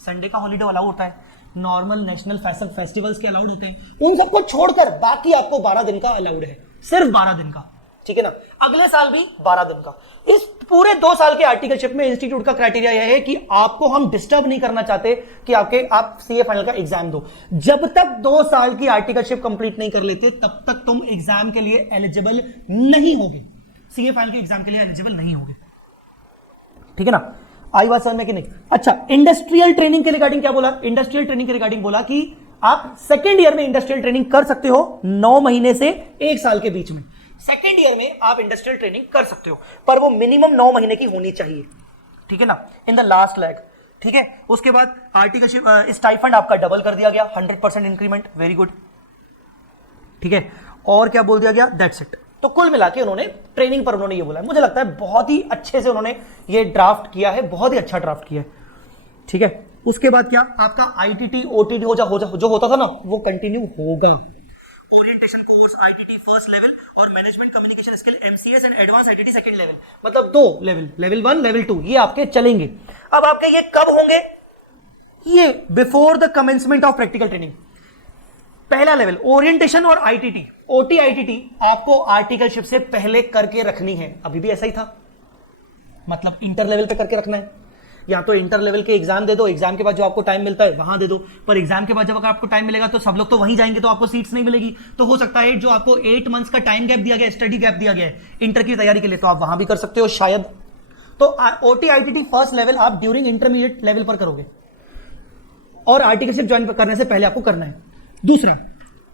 संडे का हॉलीडे अलाउड होता है, नॉर्मल नेशनल फेस्टिवल्स के अलाउड होते हैं, उन सबको छोड़कर बाकी आपको 12 दिन का अलाउड है, सिर्फ 12 दिन का, ठीक है ना, अगले साल भी 12 दिन का। इस पूरे 2 साल के आर्टिकलशिप में इंस्टीट्यूट का क्राइटेरिया यह है कि आपको हम डिस्टर्ब नहीं करना चाहते कि आप सीए फाइनल का एग्जाम दो, जब तक 2 साल की आर्टिकलशिप कंप्लीट नहीं कर लेते तब तक तुम एग्जाम के लिए एलिजिबल नहीं होगे, सीए फाइनल के एग्जाम के लिए एलिजिबल नहीं होगे, ठीक है ना। आई बात समझ में कि नहीं। अच्छा, इंडस्ट्रियल ट्रेनिंग के रिगार्डिंग क्या बोला, इंडस्ट्रियल ट्रेनिंग के रिगार्डिंग बोला कि आप सेकेंड ईयर में इंडस्ट्रियल ट्रेनिंग कर सकते हो 9 महीने से 1 साल के बीच में, सेकेंड ईयर में आप इंडस्ट्रियल ट्रेनिंग कर सकते हो, पर वो मिनिमम 9 महीने की होनी चाहिए, ठीक है ना, इन द लास्ट लेग, ठीक है। उसके बाद आर्टिकलशिप स्टाइफंड आपका डबल कर दिया गया, 100% इंक्रीमेंट, वेरी गुड, ठीक है। और क्या बोल दिया गया, दैट्स इट। तो कुल मिला के उन्होंने ट्रेनिंग पर उन्होंने ये बोला, मुझे लगता है बहुत ही अच्छे से उन्होंने ये ड्राफ्ट किया है, बहुत ही अच्छा ड्राफ्ट किया है, ठीक है। उसके बाद क्या आपका आईटीटी ओटीटी जो होता था ना वो कंटिन्यू होगा, orientation course ITT first level और management communication skill MCS and advance ITT second level, मतलब 2 लेवल, लेवल 1 लेवल 2 ये आपके चलेंगे। अब आपके ये कब होंगे, ये before the commencement of practical training. पहला लेवल ओरिएंटेशन और आईटीटी, ओटी आईटीटी आपको आर्टिकलशिप से पहले करके रखनी है, अभी भी ऐसा ही था, मतलब इंटर लेवल पे करके रखना है, या तो इंटर लेवल के एग्जाम दे दो, एग्जाम के बाद जो आपको टाइम मिलता है वहां दे दो, पर एग्जाम के बाद जब आपको टाइम मिलेगा तो सब लोग तो वहीं जाएंगे, तो आपको सीट्स नहीं मिलेगी, तो हो सकता है जो आपको 8 मंथ्स का टाइम गैप दिया गया, स्टडी गैप दिया गया है इंटर की तैयारी के लिए, तो आप वहां भी कर सकते हो शायद। तो ओटी आईटीटी फर्स्ट लेवल आप ड्यूरिंग इंटरमीडिएट लेवल पर करोगे और आर्टिकलशिप ज्वाइन करने से पहले आपको करना है। दूसरा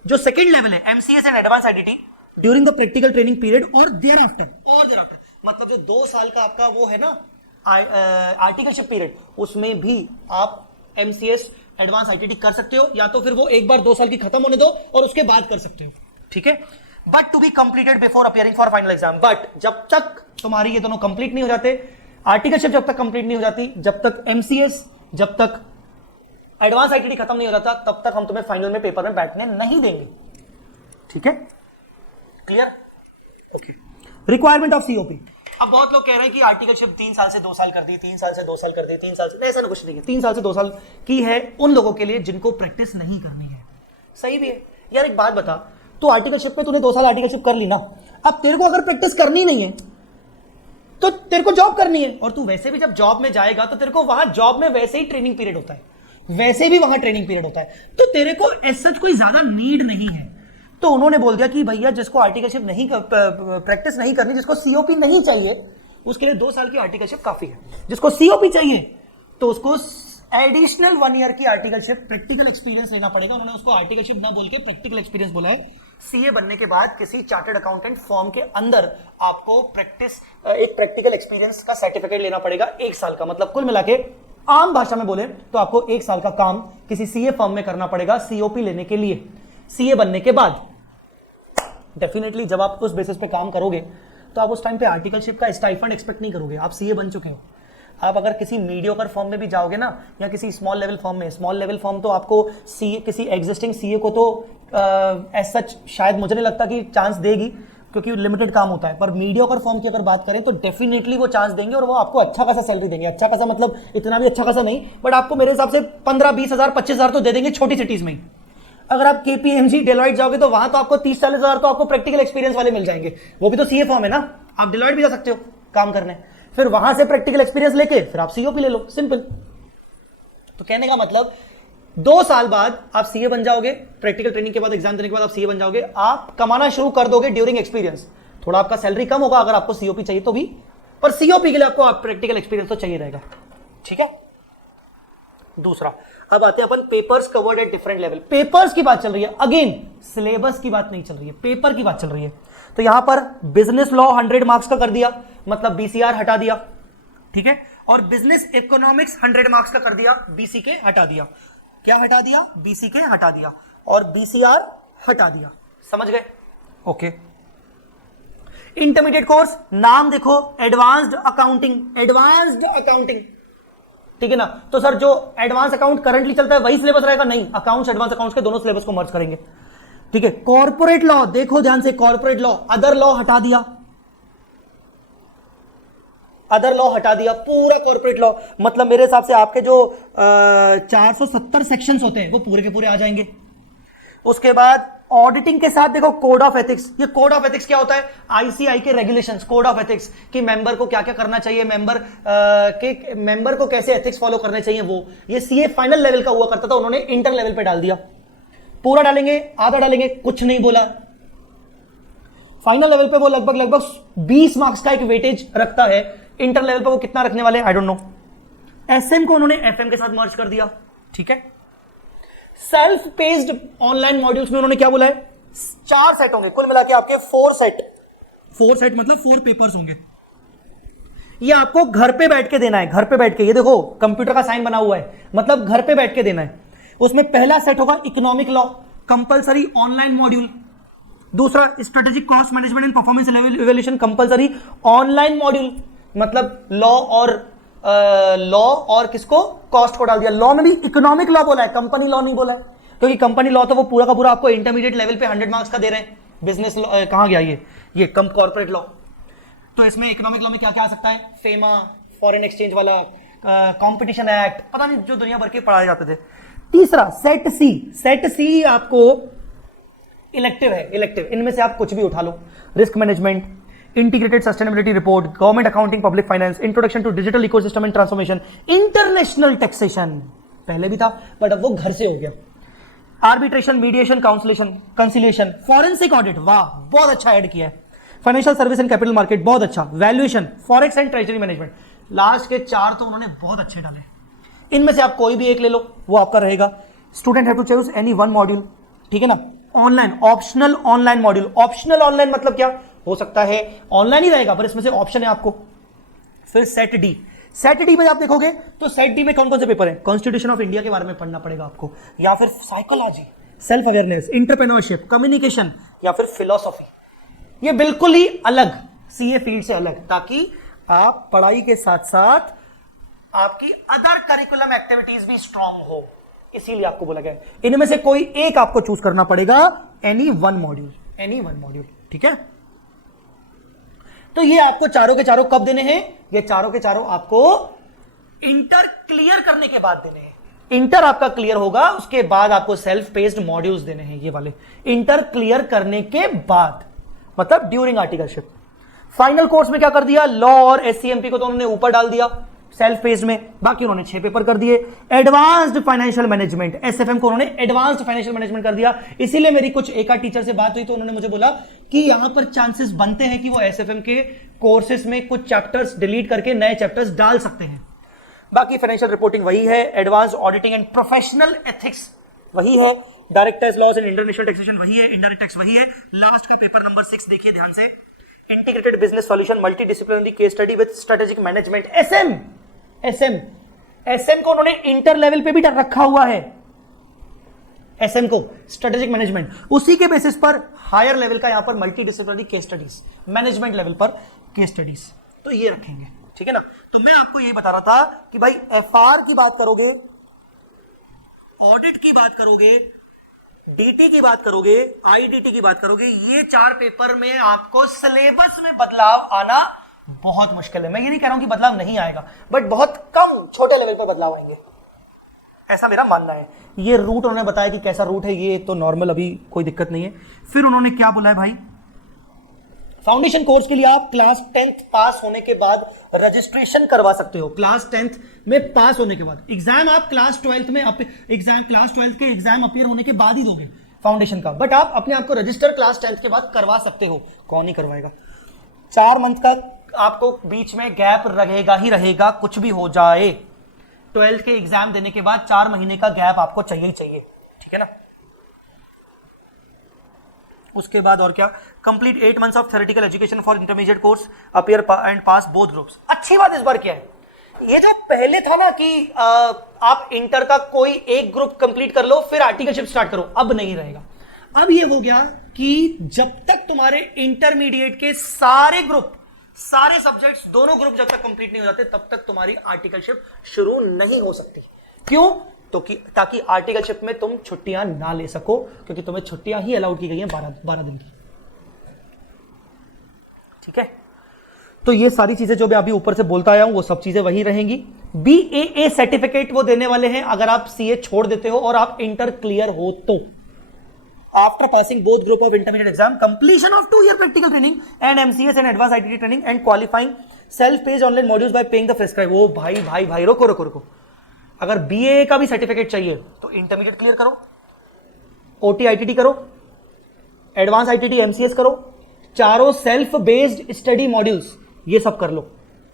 जो सेकेंड लेवल है MCS and advance ITT during the practical training period और देयर आफ्टर, मतलब जो 2 साल का आपका वो है ना आर्टिकलशिप पीरियड, उसमें भी आप एमसीएस एडवांस आईटीटी कर सकते हो, या तो फिर वो एक बार 2 साल की खत्म होने दो और उसके बाद कर सकते हो, ठीक है। But to be completed before appearing for final exam, but जब तक तुम्हारी ये दोनों कंप्लीट नहीं हो जाते, आर्टिकलशिप जब तक कंप्लीट नहीं हो जाती, जब तक एमसीएस, जब तक एडवांस आईटीटी खत्म नहीं हो जाता, तब तक हम तुम्हें फाइनल में पेपर में बैठने नहीं देंगे, ठीक है, clear, okay. Requirement of COP, अब बहुत लोग कह रहे हैं कि आर्टिकलशिप 3 साल से 2 साल कर दी, 3 साल से 2 साल कर दी, 3 साल से, ऐसा ना कुछ नहीं है, 3 साल से 2 साल की है उन लोगों के लिए जिनको प्रैक्टिस नहीं करनी है, सही भी है यार। एक बात बता, तो आर्टिकलशिप में तूने 2 साल आर्टिकलशिप कर ली ना, अब तेरे को अगर प्रैक्टिस करनी नहीं है तो तेरे को जॉब करनी है, और तू वैसे भी जब जॉब में जाएगा तो तेरे को वहां जॉब में वैसे ही ट्रेनिंग पीरियड होता है, वैसे भी वहां ट्रेनिंग पीरियड होता है, तो तेरे को एज सच कोई ज्यादा नीड नहीं है। तो उन्होंने बोल दिया कि भैया जिसको आर्टिकलशिप नहीं प्रैक्टिस नहीं करनी, जिसको सीओपी नहीं चाहिए, उसके लिए 2 साल की आर्टिकलशिप काफी है। जिसको सीओपी चाहिए तो उसको एडिशनल 1 ईयर की आर्टिकलशिप प्रैक्टिकल एक्सपीरियंस लेना पड़ेगा। उन्होंने उसको आर्टिकलशिप ना बोल के प्रैक्टिकल एक्सपीरियंस बोला है। सीए बनने के बाद किसी चार्टर्ड अकाउंटेंट फॉर्म के अंदर आपको एक प्रैक्टिकल एक्सपीरियंस का सर्टिफिकेट लेना पड़ेगा 1 साल का। मतलब कुल मिला के आम भाषा में बोले तो आपको 1 साल का काम किसी सीए फर्म में करना पड़ेगा सीओपी लेने के लिए। सीए बनने के बाद डेफिनेटली जब आप उस बेसिस पे काम करोगे तो आप उस टाइम पे आर्टिकलशिप का स्टाइफंड एक्सपेक्ट नहीं करोगे। आप सीए बन चुके हो। आप अगर किसी मीडियोकर फॉर्म में भी जाओगे ना, या किसी स्मॉल लेवल फॉर्म में, स्मॉल लेवल फॉर्म तो आपको सीए, किसी एग्जिस्टिंग सीए को तो एज सच शायद मुझे नहीं लगता कि चांस देगी, क्योंकि लिमिटेड काम होता है। पर मीडियोकर फॉर्म की अगर बात करें तो डेफिनेटली वो चांस देंगे, और वो आपको अच्छा खासा सैलरी देंगे। अच्छा खासा मतलब इतना भी अच्छा खासा नहीं, बट आपको मेरे हिसाब से 15-20 हजार 25 हजार तो दे देंगे छोटी सिटीज में ही। अगर आप केपीएमजी डेलॉइट जाओगे तो वहां तो आपको 30-40 हजार तो आपको प्रैक्टिकल एक्सपीरियंस वाले मिल जाएंगे। वो भी तो सीए फॉर्म है ना, आप डेलॉइट भी जा सकते हो काम करने, फिर वहां से प्रैक्टिकल एक्सपीरियंस लेके फिर आप सीओपी ले लो, सिंपल। तो कहने का मतलब 2 साल बाद आप सीए बन जाओगे, प्रैक्टिकल ट्रेनिंग के बाद, एग्जाम देने के बाद आप सीए बन जाओगे। आप कमाना शुरू कर दोगे ड्यूरिंग एक्सपीरियंस। थोड़ा आपका सैलरी कम होगा अगर आपको सीओपी चाहिए तो भी, पर सीओपी के लिए आपको प्रैक्टिकल एक्सपीरियंस तो चाहिए रहेगा। ठीक है। दूसरा, अब आते हैं अपन papers covered at different level. Papers की बात चल रही है, अगेन सिलेबस की बात नहीं चल रही है, पेपर की बात चल रही है। तो यहां पर बिजनेस लॉ 100 मार्क्स का कर दिया, मतलब बीसीआर हटा दिया। ठीक है। और बिजनेस इकोनॉमिक्स 100 मार्क्स का कर दिया, बीसीके हटा दिया। क्या हटा दिया? बीसीके हटा दिया और बीसीआर हटा दिया। समझ गए? ओके। इंटरमीडिएट कोर्स नाम देखो, एडवांस्ड अकाउंटिंग। एडवांस्ड अकाउंटिंग, ठीक है ना। तो सर जो एडवांस अकाउंट करंटली चलता है वही सिलेबस रहेगा? नहीं, अकाउंट्स एडवांस अकाउंट्स के दोनों सिलेबस को मर्ज करेंगे। ठीक है। कॉर्पोरेट लॉ देखो ध्यान से, कॉर्पोरेट लॉ, अदर लॉ हटा दिया, अदर लॉ हटा दिया, पूरा कॉर्पोरेट लॉ। मतलब मेरे हिसाब से आपके जो 470 सेक्शंस होते हैं वो पूरे के पूरे आ जाएंगे। उसके बाद ऑडिटिंग के साथ देखो कोड ऑफ एथिक्स। ये कोड ऑफ एथिक्स क्या होता है? आईसीआई के रेगुलेशंस, कोड ऑफ एथिक्स कि मेंबर को क्या क्या करना चाहिए, मेंबर को कैसे एथिक्स फॉलो करने चाहिए। वो ये सीए फाइनल लेवल का हुआ करता था, उन्होंने इंटर लेवल पे डाल दिया। पूरा डालेंगे, आधा डालेंगे, कुछ नहीं बोला। फाइनल लेवल पे वो लगभग 20 मार्क्स का एक वेटेज रखता है। इंटर लेवल पे वो कितना रखने वाले आई डोंट नो। एसएम को उन्होंने एफएम के साथ मर्ज कर दिया। ठीक है। सेल्फ पेस्ड ऑनलाइन मॉड्यूल्स में उन्होंने क्या बोला है? 4 सेट होंगे, कुल मिला के आपके 4 सेट मतलब 4 पेपर्स होंगे। ये आपको घर पे बैठ के देना है, घर पे बैठ के। ये देखो कंप्यूटर का साइन बना हुआ है, मतलब घर पे बैठ के देना है। उसमें पहला सेट होगा economic law, compulsory online module. दूसरा strategic cost management and performance evaluation, compulsory online module. मतलब लॉ और किसको? कॉस्ट को डाल दिया। लॉ में भी इकोनॉमिक लॉ बोला है, कंपनी लॉ नहीं बोला है, क्योंकि कंपनी लॉ तो वो पूरा का पूरा आपको इंटरमीडिएट लेवल पे 100 मार्क्स का दे रहे हैं। बिजनेस लॉ कहां गया? ये कॉर्पोरेट लॉ। तो इसमें इकोनॉमिक लॉ में क्या क्या आ सकता है? फेमा, फॉरेन एक्सचेंज वाला, कंपटीशन एक्ट, पता नहीं जो दुनिया भर के पढ़ाए जाते थे। तीसरा सेट सी। सेट सी आपको इलेक्टिव है, इलेक्टिव। इनमें से आप कुछ भी उठा लो। Risk management, integrated sustainability report, government accounting, public finance, introduction to digital ecosystem and transformation, international taxation, पहले भी था बट अब वो घर से हो गया। Arbitration, mediation, conciliation, forensic audit, वाह बहुत अच्छा ऐड किया है। Financial service and capital market, बहुत अच्छा। Valuation, forex and treasury management. Last के 4 तो उन्होंने बहुत अच्छे डाले। इनमें से आप कोई भी एक ले लो, वो आपका रहेगा। Student have to choose any one module, ठीक है ना। Online, optional online module. Optional online मतलब क्या हो सकता है? ऑनलाइन ही रहेगा पर इसमें से ऑप्शन है आपको। फिर सेट डी। सेट डी में आप देखोगे तो सेट डी में कौन कौन से पेपर हैं? कॉन्स्टिट्यूशन ऑफ इंडिया के बारे में पढ़ना पड़ेगा आपको, या फिर psychology, self awareness, entrepreneurship, communication, या फिर फिलोसॉफी। ये बिल्कुल ही अलग सीए फील्ड से अलग, ताकि आप पढ़ाई के साथ साथ आपकी अदर करिकुलम एक्टिविटीज भी स्ट्रांग हो, इसीलिए आपको बोला गया। इनमें से कोई एक आपको चूज करना पड़ेगा, any one module, any one module. ठीक है। तो ये आपको चारों के चारों कब देने हैं? ये चारों के चारों आपको इंटर क्लियर करने के बाद देने हैं। इंटर आपका क्लियर होगा, उसके बाद आपको सेल्फ पेस्ड मॉड्यूल्स देने हैं। ये वाले इंटर क्लियर करने के बाद, मतलब ड्यूरिंग आर्टिकलशिप। फाइनल कोर्स में क्या कर दिया? लॉ और एससीएमपी को तो उन्होंने ऊपर डाल दिया, सेल्फ पेस्ड में, बाकी उन्होंने 6 पेपर कर दिए। एडवांस्ड फाइनेंशियल मैनेजमेंट, एसएफएम को उन्होंने एडवांस्ड फाइनेंशियल मैनेजमेंट कर दिया। इसीलिए मेरी कुछ एक आध टीचर से बात हुई तो उन्होंने मुझे बोला कि यहां पर चांसेस बनते हैं कि वो एसएफएम के कोर्सेज में कुछ चैप्टर्स डिलीट करके नए चैप्टर्स डाल सकते हैं। बाकी फाइनेंशियल रिपोर्टिंग वही है, advance auditing and professional ethics वही है, direct tax laws and international taxation वही है, इनडायरेक्ट टैक्स वही है। लास्ट का पेपर नंबर 6 देखिए ध्यान से, integrated business solution multi disciplinary case study with strategic management, SM को उन्होंने इंटर लेवल पे भी रखा हुआ है, एसएम को स्ट्रेटेजिक मैनेजमेंट, उसी के बेसिस पर हायर लेवल का यहां पर multi disciplinary case studies, management level पर केस स्टडीज, तो ये रखेंगे, ठीक है ना। तो मैं आपको ये बता रहा था कि भाई एफआर की बात करोगे, ऑडिट की बात करोगे, डीटी की बात करोगे, आईडीटी की बात करोगे, ये 4 पेपर में आपको सिलेबस में बदलाव आना बहुत मुश्किल है। मैं ये नहीं कह रहा हूं कि बदलाव नहीं आएगा, बट बहुत कम छोटे लेवल पर बदलाव आएंगे, ऐसा मेरा मानना है। ये रूट उन्होंने बताया कि कैसा रूट है, ये तो नॉर्मल, अभी कोई दिक्कत नहीं है। फिर उन्होंने क्या बोला है भाई, फाउंडेशन कोर्स के लिए आप क्लास 10th पास होने के बाद रजिस्ट्रेशन करवा सकते हो। क्लास 10th में पास होने के बाद एग्जाम आप क्लास 12th में क्लास 12th के एग्जाम अपीयर होने के बाद ही दोगे फाउंडेशन का, बट आप अपने आप को रजिस्टर क्लास 10th के बाद करवा सकते हो। कौन ही करवाएगा? 4 मंथ का आपको बीच में गैप रहेगा ही रहेगा, कुछ भी हो जाए। 12th के एग्जाम देने के बाद 4 महीने का गैप आपको चाहिए ही चाहिए, ठीक है ना। उसके बाद और क्या, complete 8 months of theoretical education for intermediate course, appear and pass both groups. अच्छी बात इस बार क्या है, ये जो पहले था ना कि आप इंटर का कोई एक ग्रुप कंप्लीट कर लो फिर आर्टिकलशिप स्टार्ट करो, अब नहीं रहेगा। अब ये हो गया कि जब तक तुम्हारे इंटरमीडिएट के सारे ग्रुप, सारे सब्जेक्ट्स, दोनों ग्रुप जब तक कंप्लीट नहीं हो जाते तब तक तुम्हारी आर्टिकलशिप शुरू नहीं हो सकती। क्यों? तो ताकि आर्टिकलशिप में तुम छुट्टियां ना ले सको, क्योंकि तुम्हें छुट्टियां ही अलाउड की गई हैं 12 दिन की, ठीक है। तो ये सारी चीजें जो मैं अभी ऊपर से बोलता आया हूं वो सब चीजें वही रहेंगी। BAA सर्टिफिकेट वो देने वाले हैं अगर आप CA छोड़ देते हो और आप इंटर क्लियर हो तो। After passing both group of intermediate exam, completion of 2 year practical training and MCS and advance ITT training and qualifying self paced online modules by paying the prescribe. ओ भाई रुको, अगर BAA का भी certificate चाहिए तो इंटरमीडिएट क्लियर करो, OT ITT करो, एडवांस ITT MCS करो, चारों सेल्फ बेस्ड स्टडी मॉड्यूल्स ये सब कर लो,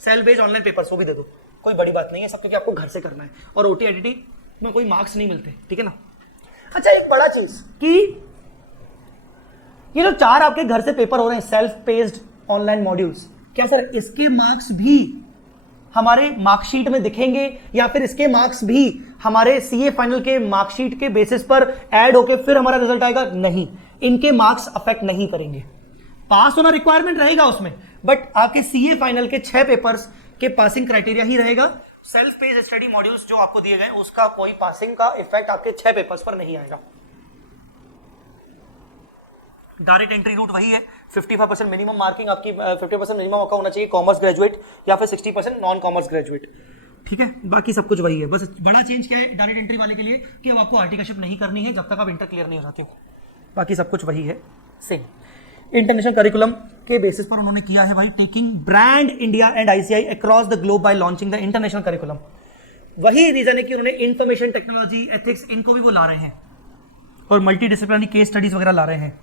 सेल्फ बेस्ड ऑनलाइन पेपर्स वो भी दे दो, कोई बड़ी बात नहीं है, सब क्योंकि आपको घर से करना है और OT ITT में कोई मार्क्स नहीं मिलते, ठीक है ना। अच्छा, एक बड़ा चीज कि ये जो 4 आपके घर से पेपर हो रहे हैं सेल्फ बेस्ड ऑनलाइन मॉड्यूल्स, क्या सर इसके मार्क्स भी हमारे मार्कशीट में दिखेंगे या फिर इसके मार्क्स भी हमारे CA फाइनल के मार्कशीट के बेसिस पर ऐड होकर फिर हमारा रिजल्ट आएगा? नहीं, इनके मार्क्स अफेक्ट नहीं करेंगे। पास होना रिक्वायरमेंट रहेगा उसमें, बट आपके CA फाइनल के 6 पेपर्स के पासिंग क्राइटेरिया ही रहेगा। सेल्फ पेज स्टडी मॉड्यूल्स जो आपको दिए गए उसका कोई पासिंग का इफेक्ट आपके 6 पेपर्स पर नहीं आएगा। डायरेक्ट एंट्री रूट वही है, 55% मिनिमम मार्किंग आपकी, 50% मिनिमम आपका होना चाहिए कॉमर्स ग्रेजुएट या फिर 60% नॉन कॉमर्स ग्रेजुएट, ठीक है। बाकी सब कुछ वही है, बस बड़ा चेंज क्या है डायरेक्ट एंट्री वाले के लिए कि अब आपको आर्टिकलशिप नहीं करनी है जब तक आप इंटर क्लियर नहीं हो जाते हो, बाकी सब कुछ वही है सेम। इंटरनेशनल करिकुलम के बेसिस पर उन्होंने किया है भाई, taking brand India and ICI across the globe bye launching the international curriculum. वही रीजन है कि उन्होंने इंफॉर्मेशन टेक्नोलॉजी, एथिक्स, इनको भी वो ला रहे हैं और मल्टी डिसिप्लिनरी केस स्टडीज वगैरह ला रहे हैं।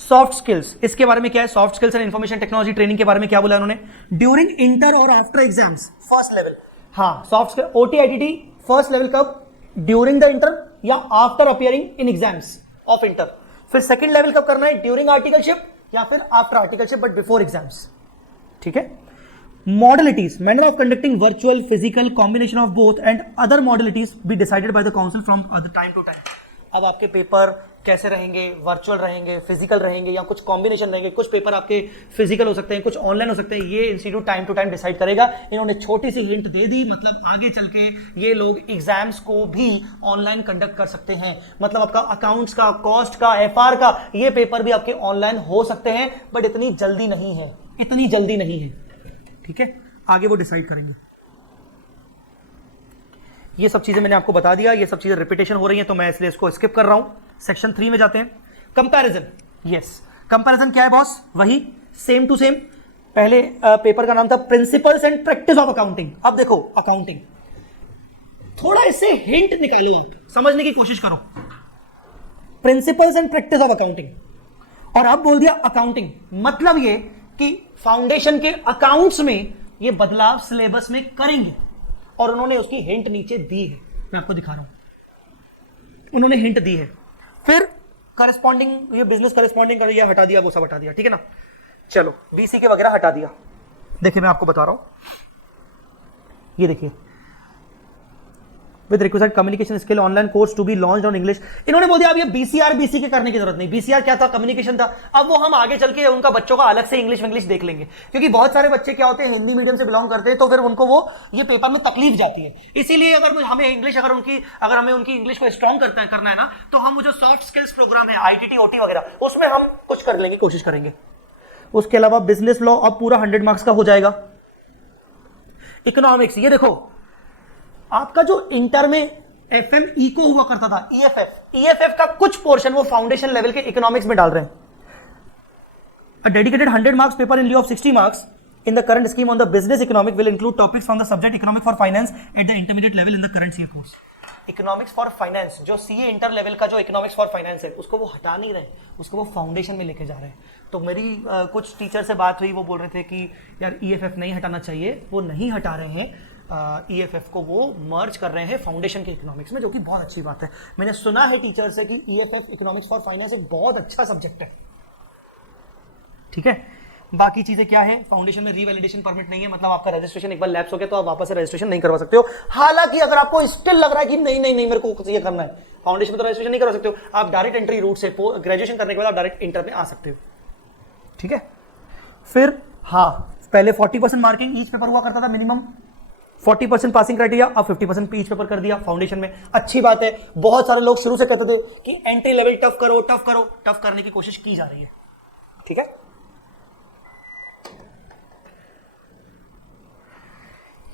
सॉफ्ट स्किल्स, इसके बारे में क्या है, soft skills and information technology training के बारे में क्या बोला उन्होंने, ड्यूरिंग इंटर और आफ्टर एग्जाम्स फर्स्ट लेवल। हाँ, soft skill OT ITT first level कब, ड्यूरिंग द इंटर या after appearing in exams of inter. फिर सेकंड लेवल कब करना है, ड्यूरिंग आर्टिकलशिप या फिर after articleship but before exams, ठीक है। Modalities, manner of conducting virtual, physical, combination of both and other modalities B decided by the council from time to time. अब आपके पेपर कैसे रहेंगे, वर्चुअल रहेंगे, फिजिकल रहेंगे या कुछ कॉम्बिनेशन रहेंगे, कुछ पेपर आपके फिजिकल हो सकते हैं, कुछ ऑनलाइन हो सकते हैं, ये institute time to time decide करेगा। इन्होंने छोटी सी हिंट दे दी, मतलब आगे चल के ये लोग एग्जाम्स को भी ऑनलाइन कंडक्ट कर सकते हैं, मतलब आपका अकाउंट्स का, कॉस्ट का, FR का, ये पेपर भी आपके ऑनलाइन हो सकते हैं, बट इतनी जल्दी नहीं है, ठीक है, आगे वो डिसाइड करेंगे। ये सब चीजें मैंने आपको बता दिया, ये सब चीजें रिपीटेशन हो रही हैं तो मैं इसलिए इसको स्किप कर रहा हूं। सेक्शन 3 में जाते हैं, कंपैरिजन। यस, कंपैरिजन क्या है बॉस, वही सेम टू सेम पहले पेपर का नाम था principles and practice of accounting. अब देखो अकाउंटिंग, थोड़ा इससे हिंट निकालो, आप समझने की कोशिश करो। Principles and practice of accounting, और अब बोल दिया अकाउंटिंग, मतलब ये कि फाउंडेशन के अकाउंट्स में ये बदलाव सिलेबस में करेंगे, और उन्होंने उसकी हिंट नीचे दी है, मैं आपको दिखा रहा हूं, उन्होंने हिंट दी है। फिर करस्पॉन्डिंग, ये बिजनेस करस्पॉन्डिंग कर, ये हटा दिया, वो सब हटा दिया, ठीक है ना। चलो बीसी के वगैरह हटा दिया। देखिए मैं आपको बता रहा हूं, ये देखिए, with requisite communication skill online course to be launched on English. इन्होंने बोल दिया अब ये बीसीआर बीसी के करने की जरूरत नहीं। बीसीआर क्या था? कम्युनिकेशन था। अब वो हम आगे चल के उनका बच्चों का अलग से इंग्लिश देख लेंगे, क्योंकि बहुत सारे बच्चे क्या होते हैं, हिंदी मीडियम से बिलोंग करते हैं, तो फिर उनको वो ये पेपर में तकलीफ जाती है। इसीलिए अगर हमें इंग्लिश, अगर हमें उनकी इंग्लिश को स्ट्रॉन्ग करना है ना, तो हम जो सॉफ्ट स्किल्स प्रोग्राम है आईटीटी ओटी वगैरह, उसमें हम कुछ कर लेंगे, कोशिश करेंगे। उसके अलावा बिजनेस लॉ अब पूरा 100 मार्क्स का हो जाएगा। इकोनॉमिक्स, ये देखो आपका जो इंटर में एफएम इको हुआ करता था, ईएफएफ का कुछ पोर्शन वो फाउंडेशन लेवल के इकोनॉमिक्स में डाल रहे हैं। A dedicated 100 marks paper in लिeu of 60 marks in the current scheme on the business economic will include topics from the subject economic for finance at the intermediate level in the current CA course. Economics for finance, जो CA inter level का जो economics for finance है, उसको वो हटा नहीं रहे, उसको वो फाउंडेशन में लेके जा रहे हैं। तो मेरी कुछ टीचर से बात हुई, वो बोल रहे थे कि यार ईएफएफ नहीं हटाना चाहिए, वो नहीं हटा रहे हैं, ईएफएफ को वो मर्ज कर रहे हैं फाउंडेशन के इकोनॉमिक्स में, जो कि बहुत अच्छी बात है। मैंने सुना है टीचर से कि ईएफएफ इकोनॉमिक्स फॉर फाइनेंस एक बहुत अच्छा सब्जेक्ट है, ठीक है। बाकी चीजें क्या है, फाउंडेशन में रीवैलिडेशन परमिट नहीं है, मतलब आपका रजिस्ट्रेशन एक बार लैप्स हो गया तो आप वापस से रजिस्ट्रेशन नहीं करवा सकते हो। हालांकि अगर आपको स्टिल लग रहा है कि नहीं मेरे को ये करना है, फाउंडेशन में तो रजिस्ट्रेशन नहीं करवा सकते हो, आप डायरेक्ट एंट्री रूट से ग्रेजुएशन करने के बाद आप डायरेक्ट इंटर में आ सकते हो, ठीक है। फिर हाँ, पहले 40% मार्किंग ईच पेपर हुआ करता था मिनिमम, 40% पासिंग क्राइटेरिया, अब 50% ईच पेपर कर दिया फाउंडेशन में। अच्छी बात है। बहुत सारे लोग शुरू से कहते थे कि एंट्री लेवल टफ करो, टफ करने की कोशिश की जा रही है, ठीक है।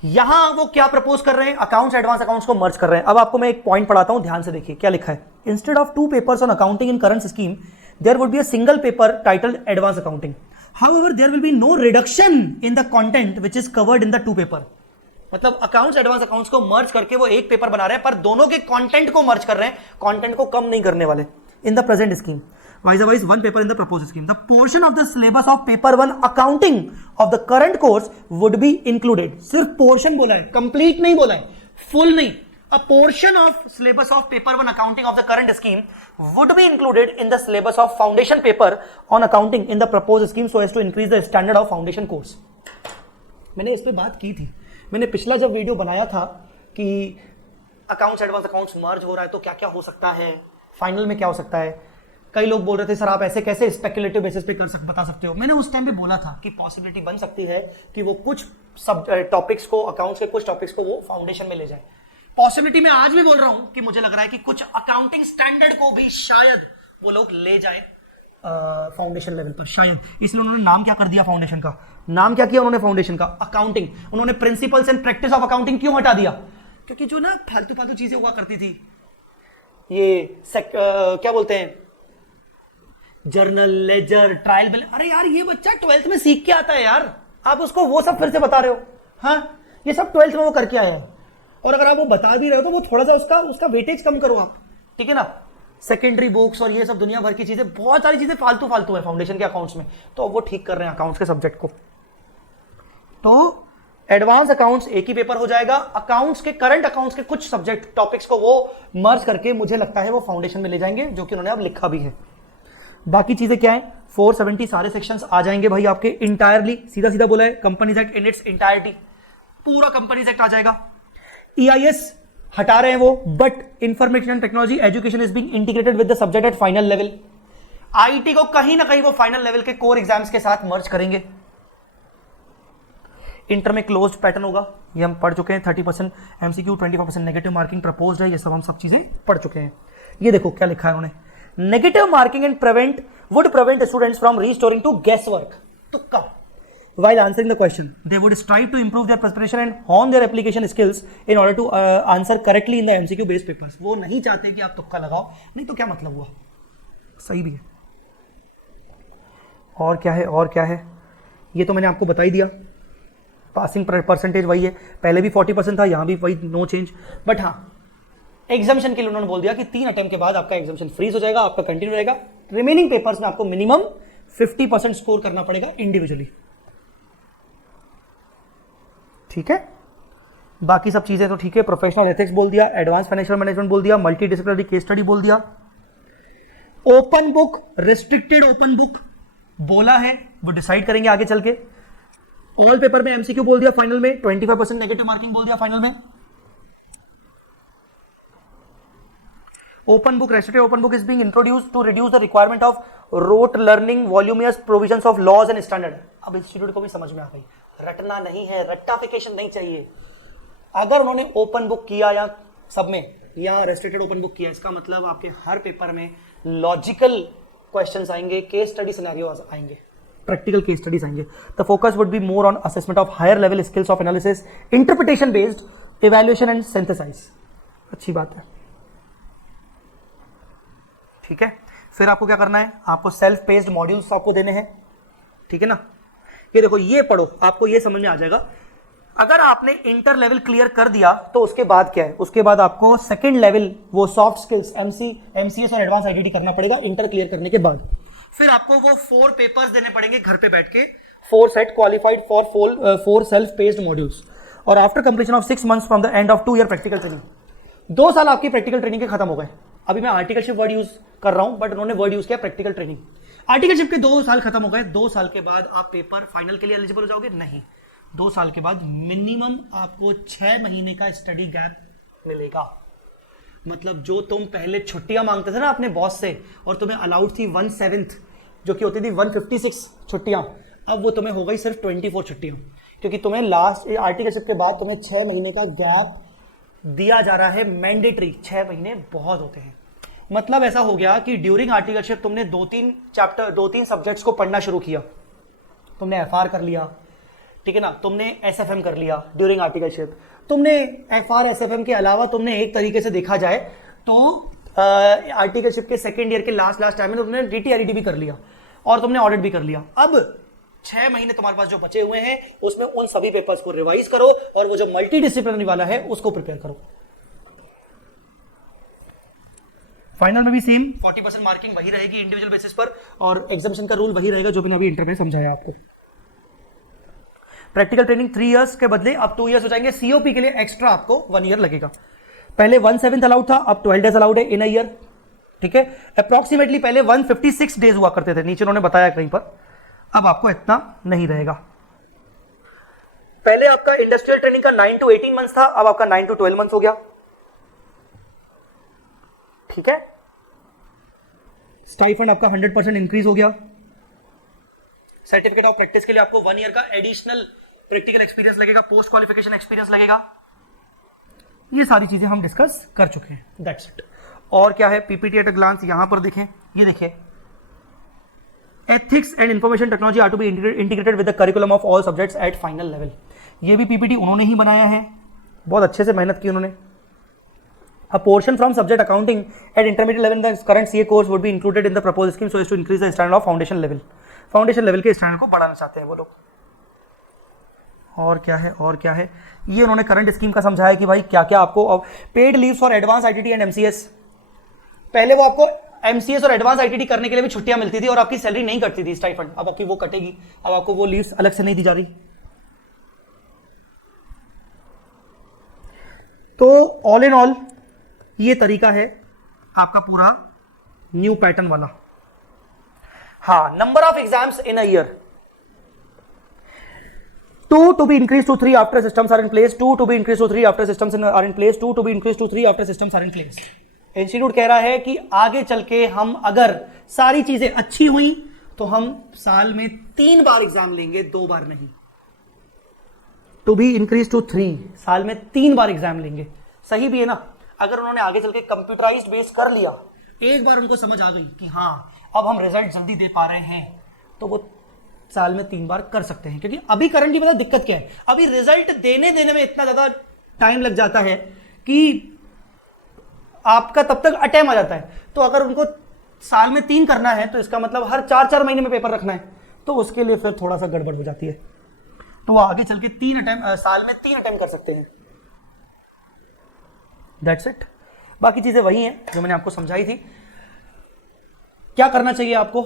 यहां वो क्या प्रपोज कर रहे हैं, अकाउंट्स एडवांस अकाउंट्स को मर्ज कर रहे हैं। अब आपको मैं एक पॉइंट पढ़ाता हूं, ध्यान से देखिए क्या लिखा है। Instead of 2 papers on accounting in current scheme, there would be a single paper titled advance accounting. However there will be no reduction in the content which is covered in the 2 paper. मतलब accounts advance accounts को merge करके वो एक paper बना रहे हैं, पर दोनों के कंटेंट को मर्ज कर रहे हैं, कंटेंट को कम नहीं करने वाले। In the present scheme wise 1 paper in the proposed scheme. The portion of the syllabus of paper 1 accounting of the current course would be included. सिर्फ portion बोला है, complete नहीं बोला है, full नहीं। A portion of syllabus of paper 1 accounting of the current scheme would be included in the syllabus of foundation paper on accounting in the proposed scheme so as to increase the standard of foundation course. मैंने इस पे बात की थी, मैंने पिछला जब video बनाया था कि अकाउंट्स एडवांस अकाउंट्स मर्ज हो रहा है तो क्या क्या हो सकता है, फाइनल में क्या हो सकता है। कई लोग बोल रहे थे सर आप ऐसे कैसे स्पेकुलेटिव बेसिस पे बता सकते हो। मैंने उस टाइम पे बोला था कि पॉसिबिलिटी बन सकती है कि वो कुछ सब टॉपिक्स को, अकाउंट्स के कुछ टॉपिक्स को वो फाउंडेशन में ले जाए। पॉसिबिलिटी मैं आज भी बोल रहा हूं कि मुझे लग रहा है कि कुछ अकाउंटिंग स्टैंडर्ड को भी शायद वो लोग ले जाए फाउंडेशन लेवल पर, शायद। इसलिए उन्होंने नाम क्या कर दिया फाउंडेशन का, नाम क्या किया उन्होंने फाउंडेशन का, अकाउंटिंग। उन्होंने principles and practice of accounting क्यों हटा दिया? क्योंकि जो ना फालतू चीजें हुआ करती थी, ये क्या बोलते हैं, जर्नल, लेजर, ट्रायल बैलेंस, अरे यार ये बच्चा 12th में सीख के आता है यार, आप उसको वो सब फिर से बता रहे हो। हाँ, ये सब 12th में वो करके आया है, और अगर आप वो बता भी रहे हो तो वो थोड़ा सा उसका वेटेज कम करो आप, ठीक है ना। सेकेंडरी बुक्स और ये सब दुनिया भर की चीजें, बहुत सारी चीजें फालतू है फाउंडेशन के अकाउंट्स में, तो वो ठीक कर रहे हैं अकाउंट्स के सब्जेक्ट को। तो एडवांस अकाउंट्स एक ही पेपर हो जाएगा, अकाउंट्स के, करंट अकाउंट्स के कुछ सब्जेक्ट टॉपिक्स को वो मर्ज करके मुझे लगता है वो फाउंडेशन में ले जाएंगे, जो कि उन्होंने अब लिखा भी है। बाकी चीजें क्या है, 470 सारे सेक्शंस आ जाएंगे भाई आपके इंटायरली, सीधा बोला है, companies act in its entirety, पूरा कंपनीज एक्ट आ जाएगा। ईआईएस हटा रहे हैं वो, but information technology education is being integrated with the subject at final level. IT को कहीं ना कहीं वो फाइनल लेवल के कोर एग्जाम्स के साथ मर्ज करेंगे। इंटर में क्लोज्ड पैटर्न होगा, ये हम पढ़ चुके हैं। 30% एमसीक्यू, 25% नेगेटिव मार्किंग प्रपोज्ड है, ये सब हम सब चीजें पढ़ चुके हैं। ये देखो क्या लिखा है उन्होंने, negative marking and would prevent students from restoring to guess work. तुक्का, while answering the question they would strive to improve their preparation and hone their application skills in order to answer correctly in the MCQ based papers। वो नहीं चाहते कि आप तुक्का लगाओ, नहीं तो क्या मतलब हुआ, सही भी है। और क्या है ये तो मैंने आपको बता ही दिया, पासिंग परसेंटेज वही है, पहले भी 40% था, यहां भी वही, नो चेंज। बट हाँ, एग्जामिशन के लिए उन्होंने बोल दिया कि 3 अटेम्प्ट के बाद आपका एग्जामिशन फ्रीज हो जाएगा, आपका कंटिन्यू रहेगा, रिमेनिंग पेपर्स में आपको मिनिमम 50% स्कोर करना पड़ेगा इंडिविजुअली। ठीक है, बाकी सब चीजें तो ठीक है, प्रोफेशनल एथिक्स बोल दिया, एडवांस फाइनेंशियल मैनेजमेंट बोल दिया, मल्टी डिसिप्लिनरी केस स्टडी बोल दिया, open book, restricted open book बोला है, वो डिसाइड करेंगे आगे चल के। ऑल पेपर में एमसीक्यू बोल दिया, फाइनल में 25% नेगेटिव मार्किंग बोल दिया फाइनल में। Open book, restricted open book is being introduced to reduce the requirement of rote learning, voluminous provisions of laws and standard. अब इंस्टीट्यूट को भी समझ में आ गई, रटना नहीं है, रट्टाफिकेशन नहीं चाहिए। अगर उन्होंने ओपन बुक किया या सब में या रेस्ट्रिक्टेड ओपन बुक किया, इसका मतलब आपके हर पेपर में लॉजिकल क्वेश्चंस आएंगे, केस स्टडी सिनेरियो आएंगे, प्रैक्टिकल केस स्टडीज आएंगे। The focus would be more on assessment of higher level skills of analysis, interpretation based, evaluation and synthesize. अच्छी बात है, ठीक है। फिर आपको क्या करना है, आपको सेल्फ पेस्ड मॉड्यूल्स आपको देने हैं, ठीक है ना। ये देखो, ये पढ़ो, आपको ये समझ में आ जाएगा। अगर आपने इंटर लेवल क्लियर कर दिया तो उसके बाद क्या है, उसके बाद आपको सेकंड लेवल वो सॉफ्ट स्किल्स एमसीएस और एडवांस आईटीटी करना पड़ेगा इंटर क्लियर करने के बाद। फिर आपको वो 4 पेपर्स देने पड़ेंगे घर पे बैठ के, 4 set qualified for 4 self paced modules. और after completion of 6 months from the end of 2 year practical training, 2 साल आपकी प्रैक्टिकल ट्रेनिंग के खत्म हो गए। अभी मैं आर्टिकलशिप वर्ड यूज कर रहा हूं, बट उन्होंने वर्ड यूज किया प्रैक्टिकल ट्रेनिंग। आर्टिकलशिप के 2 साल खत्म हो गए, 2 साल के बाद आप पेपर फाइनल के लिए एलिजिबल हो जाओगे? नहीं, 2 साल के बाद मिनिमम आपको 6 महीने का स्टडी गैप मिलेगा। मतलब जो तुम पहले छुट्टियां मांगते थे ना अपने बॉस से, और तुम्हें अलाउड थी 1/7 जो कि होती थी 156 छुट्टियां, अब वो तुम्हें हो गई सिर्फ 24 छुट्टियां, क्योंकि तुम्हें लास्ट आर्टिकलशिप के बाद तुम्हें 6 महीने का गैप दिया जा रहा है, मैंडेटरी। 6 महीने बहुत होते हैं। मतलब ऐसा हो गया कि ड्यूरिंग आर्टिकलशिप तुमने 2-3 सब्जेक्ट्स को पढ़ना शुरू किया, तुमने एफआर कर लिया, ठीक है ना, तुमने एसएफएम कर लिया ड्यूरिंग आर्टिकलशिप, तुमने एफआर एसएफएम के अलावा तुमने एक तरीके से देखा जाए तो आर्टिकलशिप के सेकेंड ईयर के लास्ट टाइम में तुमने डीटीआरईडी भी कर लिया और तुमने ऑडिट भी कर लिया। अब 6 महीने तुम्हारे पास जो बचे हुए हैं उसमें उन सभी पेपर्स को रिवाइज करो और वो जो मल्टी डिसिप्लिनरी वाला है उसको प्रिपेयर करो। फाइनल में भी सेम 40% मार्किंग वही रहेगी इंडिविजुअल बेसिस पर, और एग्जामिनेशन का रूल वही रहेगा जो मैंने अभी इंटर में समझाया आपको। प्रैक्टिकल ट्रेनिंग 3 इयर्स के बदले अब 2 इयर्स हो जाएंगे। सीओपी के लिए एक्स्ट्रा आपको 1 ईयर लगेगा। पहले 1/7 अलाउड था, अब 12 डेज अलाउड है इन अ ईयर, ठीक है। अप्रोक्सीमेटली पहले 156 डेज हुआ करते थे, नीचे उन्होंने बताया कहीं पर, अब आपको इतना नहीं रहेगा। पहले आपका इंडस्ट्रियल ट्रेनिंग का 9 to 18 मंथ्स था, अब आपका 9 to 12 मंथ्स हो गया, ठीक है। स्टाइफंड आपका 100% इंक्रीज हो गया। सर्टिफिकेट ऑफ प्रैक्टिस के लिए आपको 1 ईयर का एडिशनल प्रैक्टिकल एक्सपीरियंस लगेगा, पोस्ट क्वालिफिकेशन एक्सपीरियंस लगेगा। ये सारी चीजें हम डिस्कस कर चुके हैं, दैट्स इट। और क्या है, पीपीटी एट अ ग्लांस यहां पर देखें, ये देखें, ethics and information technology are to be integrated with the curriculum of all subjects at final level. ये भी पीपीटी उन्होंने ही बनाया है, बहुत अच्छे से मेहनत की उन्होंने। A portion from subject accounting at intermediate level in the current CA course would be included in the proposed scheme so as to increase the standard of foundation level. Foundation level के standard को बढ़ाना चाहते हैं वो लोग। और क्या है, और क्या है, ये उन्होंने करंट स्कीम का समझाया कि भाई क्या क्या आपको paid leaves for advance ITT and MCS. पहले वो आपको एमसीएस और एडवांस आईटीटी करने के लिए भी छुट्टियां मिलती थी और आपकी सैलरी नहीं कटती थी स्टाइपेंड, अब आपकी वो कटेगी, अब आपको वो लीव्स अलग से नहीं दी जा रही। तो ऑल इन ऑल ये तरीका है आपका पूरा न्यू पैटर्न वाला। हाँ, number of exams in a year 2 to be increased to 3 after systems are in place, 2 to be increased to 3 after systems are in place, 2 to be increased to 3 after systems are in place। Institute कह रहा है कि आगे चल के हम अगर सारी चीजें अच्छी हुई तो हम साल में 3 बार एग्जाम लेंगे, 2 बार नहीं। टू बी इंक्रीज टू 3, साल में 3 बार एग्जाम लेंगे। सही भी है ना। अगर उन्होंने आगे चल के कंप्यूटराइज्ड बेस कर लिया, एक बार उनको समझ आ गई कि हाँ अब हम रिजल्ट जल्दी दे पा रहे हैं, तो वो साल में 3 बार कर सकते हैं। क्योंकि अभी करंटली पता दिक्कत क्या है, अभी रिजल्ट देने में इतना ज्यादा टाइम लग जाता है कि आपका तब तक अटेम्प्ट आ जाता है। तो अगर उनको साल में 3 करना है तो इसका मतलब हर 4-4 महीने में पेपर रखना है, तो उसके लिए फिर थोड़ा सा गड़बड़ हो जाती है। तो वो आगे चल के साल में 3 अटेम्प्ट कर सकते हैं। That's it. बाकी चीजें वही हैं जो मैंने आपको समझाई थी। क्या करना चाहिए आपको,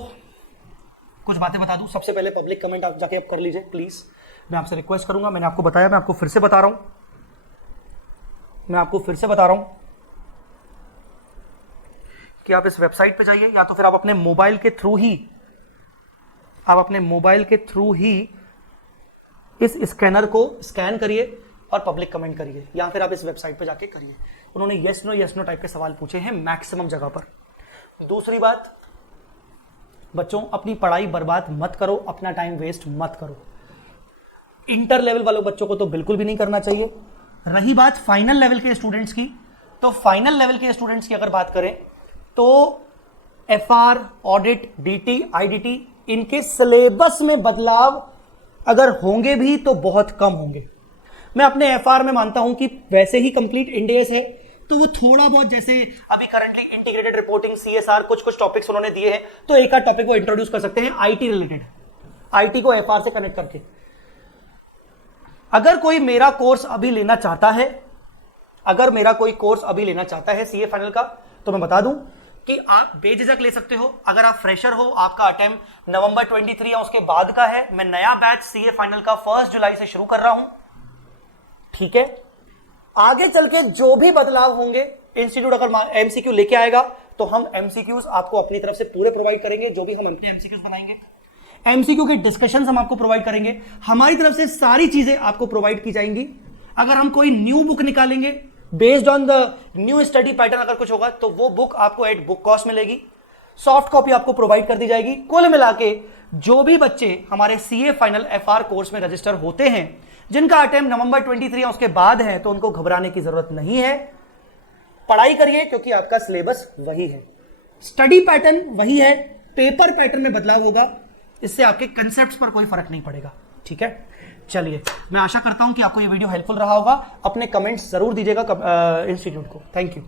कुछ बातें बता दूं। सबसे पहले पब्लिक कमेंट आप जाके आप कर लीजिए प्लीज, मैं आपसे रिक्वेस्ट करूंगा। मैंने आपको बताया, मैं आपको फिर से बता रहा हूं, कि आप इस वेबसाइट पे जाइए, या तो फिर आप अपने मोबाइल के थ्रू ही इस स्कैनर को स्कैन करिए और पब्लिक कमेंट करिए, या फिर आप इस वेबसाइट पे जाके करिए। उन्होंने यस नो टाइप के सवाल पूछे हैं मैक्सिमम जगह पर। दूसरी बात, बच्चों अपनी पढ़ाई बर्बाद मत करो, अपना टाइम वेस्ट मत करो। इंटर लेवल वालों बच्चों को तो बिल्कुल भी नहीं करना चाहिए। रही बात फाइनल लेवल के स्टूडेंट्स की, तो फाइनल लेवल के स्टूडेंट्स की अगर बात करें तो एफआर, ऑडिट, डीटी, आईडीटी, इनके सिलेबस में बदलाव अगर होंगे भी तो बहुत कम होंगे। मैं अपने एफआर में मानता हूं कि वैसे ही कंप्लीट इंडेस है, तो वो थोड़ा बहुत, जैसे अभी करंटली इंटीग्रेटेड रिपोर्टिंग, सीएसआर, कुछ टॉपिक्स उन्होंने दिए हैं, तो एक आध टॉपिक वो इंट्रोड्यूस कर सकते हैं आईटी रिलेटेड, आईटी को एफआर से कनेक्ट करके। अगर कोई मेरा कोर्स अभी लेना चाहता है सीए फाइनल का, तो मैं बता दूं कि आप बेझिझक ले सकते हो। अगर आप फ्रेशर हो, आपका अटेम्प्ट नवंबर 23 या उसके बाद का है, मैं नया बैच सीए फाइनल का 1 जुलाई से शुरू कर रहा हूं, ठीक है। आगे चल के जो भी बदलाव होंगे, इंस्टीट्यूट अगर एमसीक्यू लेके आएगा तो हम एमसीक्यूज आपको अपनी तरफ से पूरे प्रोवाइड करेंगे। जो भी हम अपने एमसीक्यूज बनाएंगे, एमसीक्यू के डिस्कशंस हम आपको प्रोवाइड करेंगे। हमारी तरफ से सारी चीजें आपको प्रोवाइड की जाएंगी। अगर हम कोई न्यू बुक निकालेंगे based on the new study pattern, अगर कुछ होगा तो वो बुक आपको एट बुक कॉस्ट मिलेगी, सॉफ्ट कॉपी आपको प्रोवाइड कर दी जाएगी। कुल मिला के जो भी बच्चे हमारे सीए फाइनल एफआर कोर्स में रजिस्टर होते हैं, जिनका अटेम्प्ट नवंबर 23 या उसके बाद है, तो उनको घबराने की जरूरत नहीं है। पढ़ाई करिए, क्योंकि आपका सिलेबस वही है, स्टडी पैटर्न वही है, पेपर पैटर्न में बदलाव होगा, इससे आपके कंसेप्ट्स पर कोई फर्क नहीं पड़ेगा, ठीक है। चलिए, मैं आशा करता हूं कि आपको ये वीडियो हेल्पफुल रहा होगा। अपने कमेंट्स जरूर दीजिएगा इंस्टीट्यूट को। Thank you.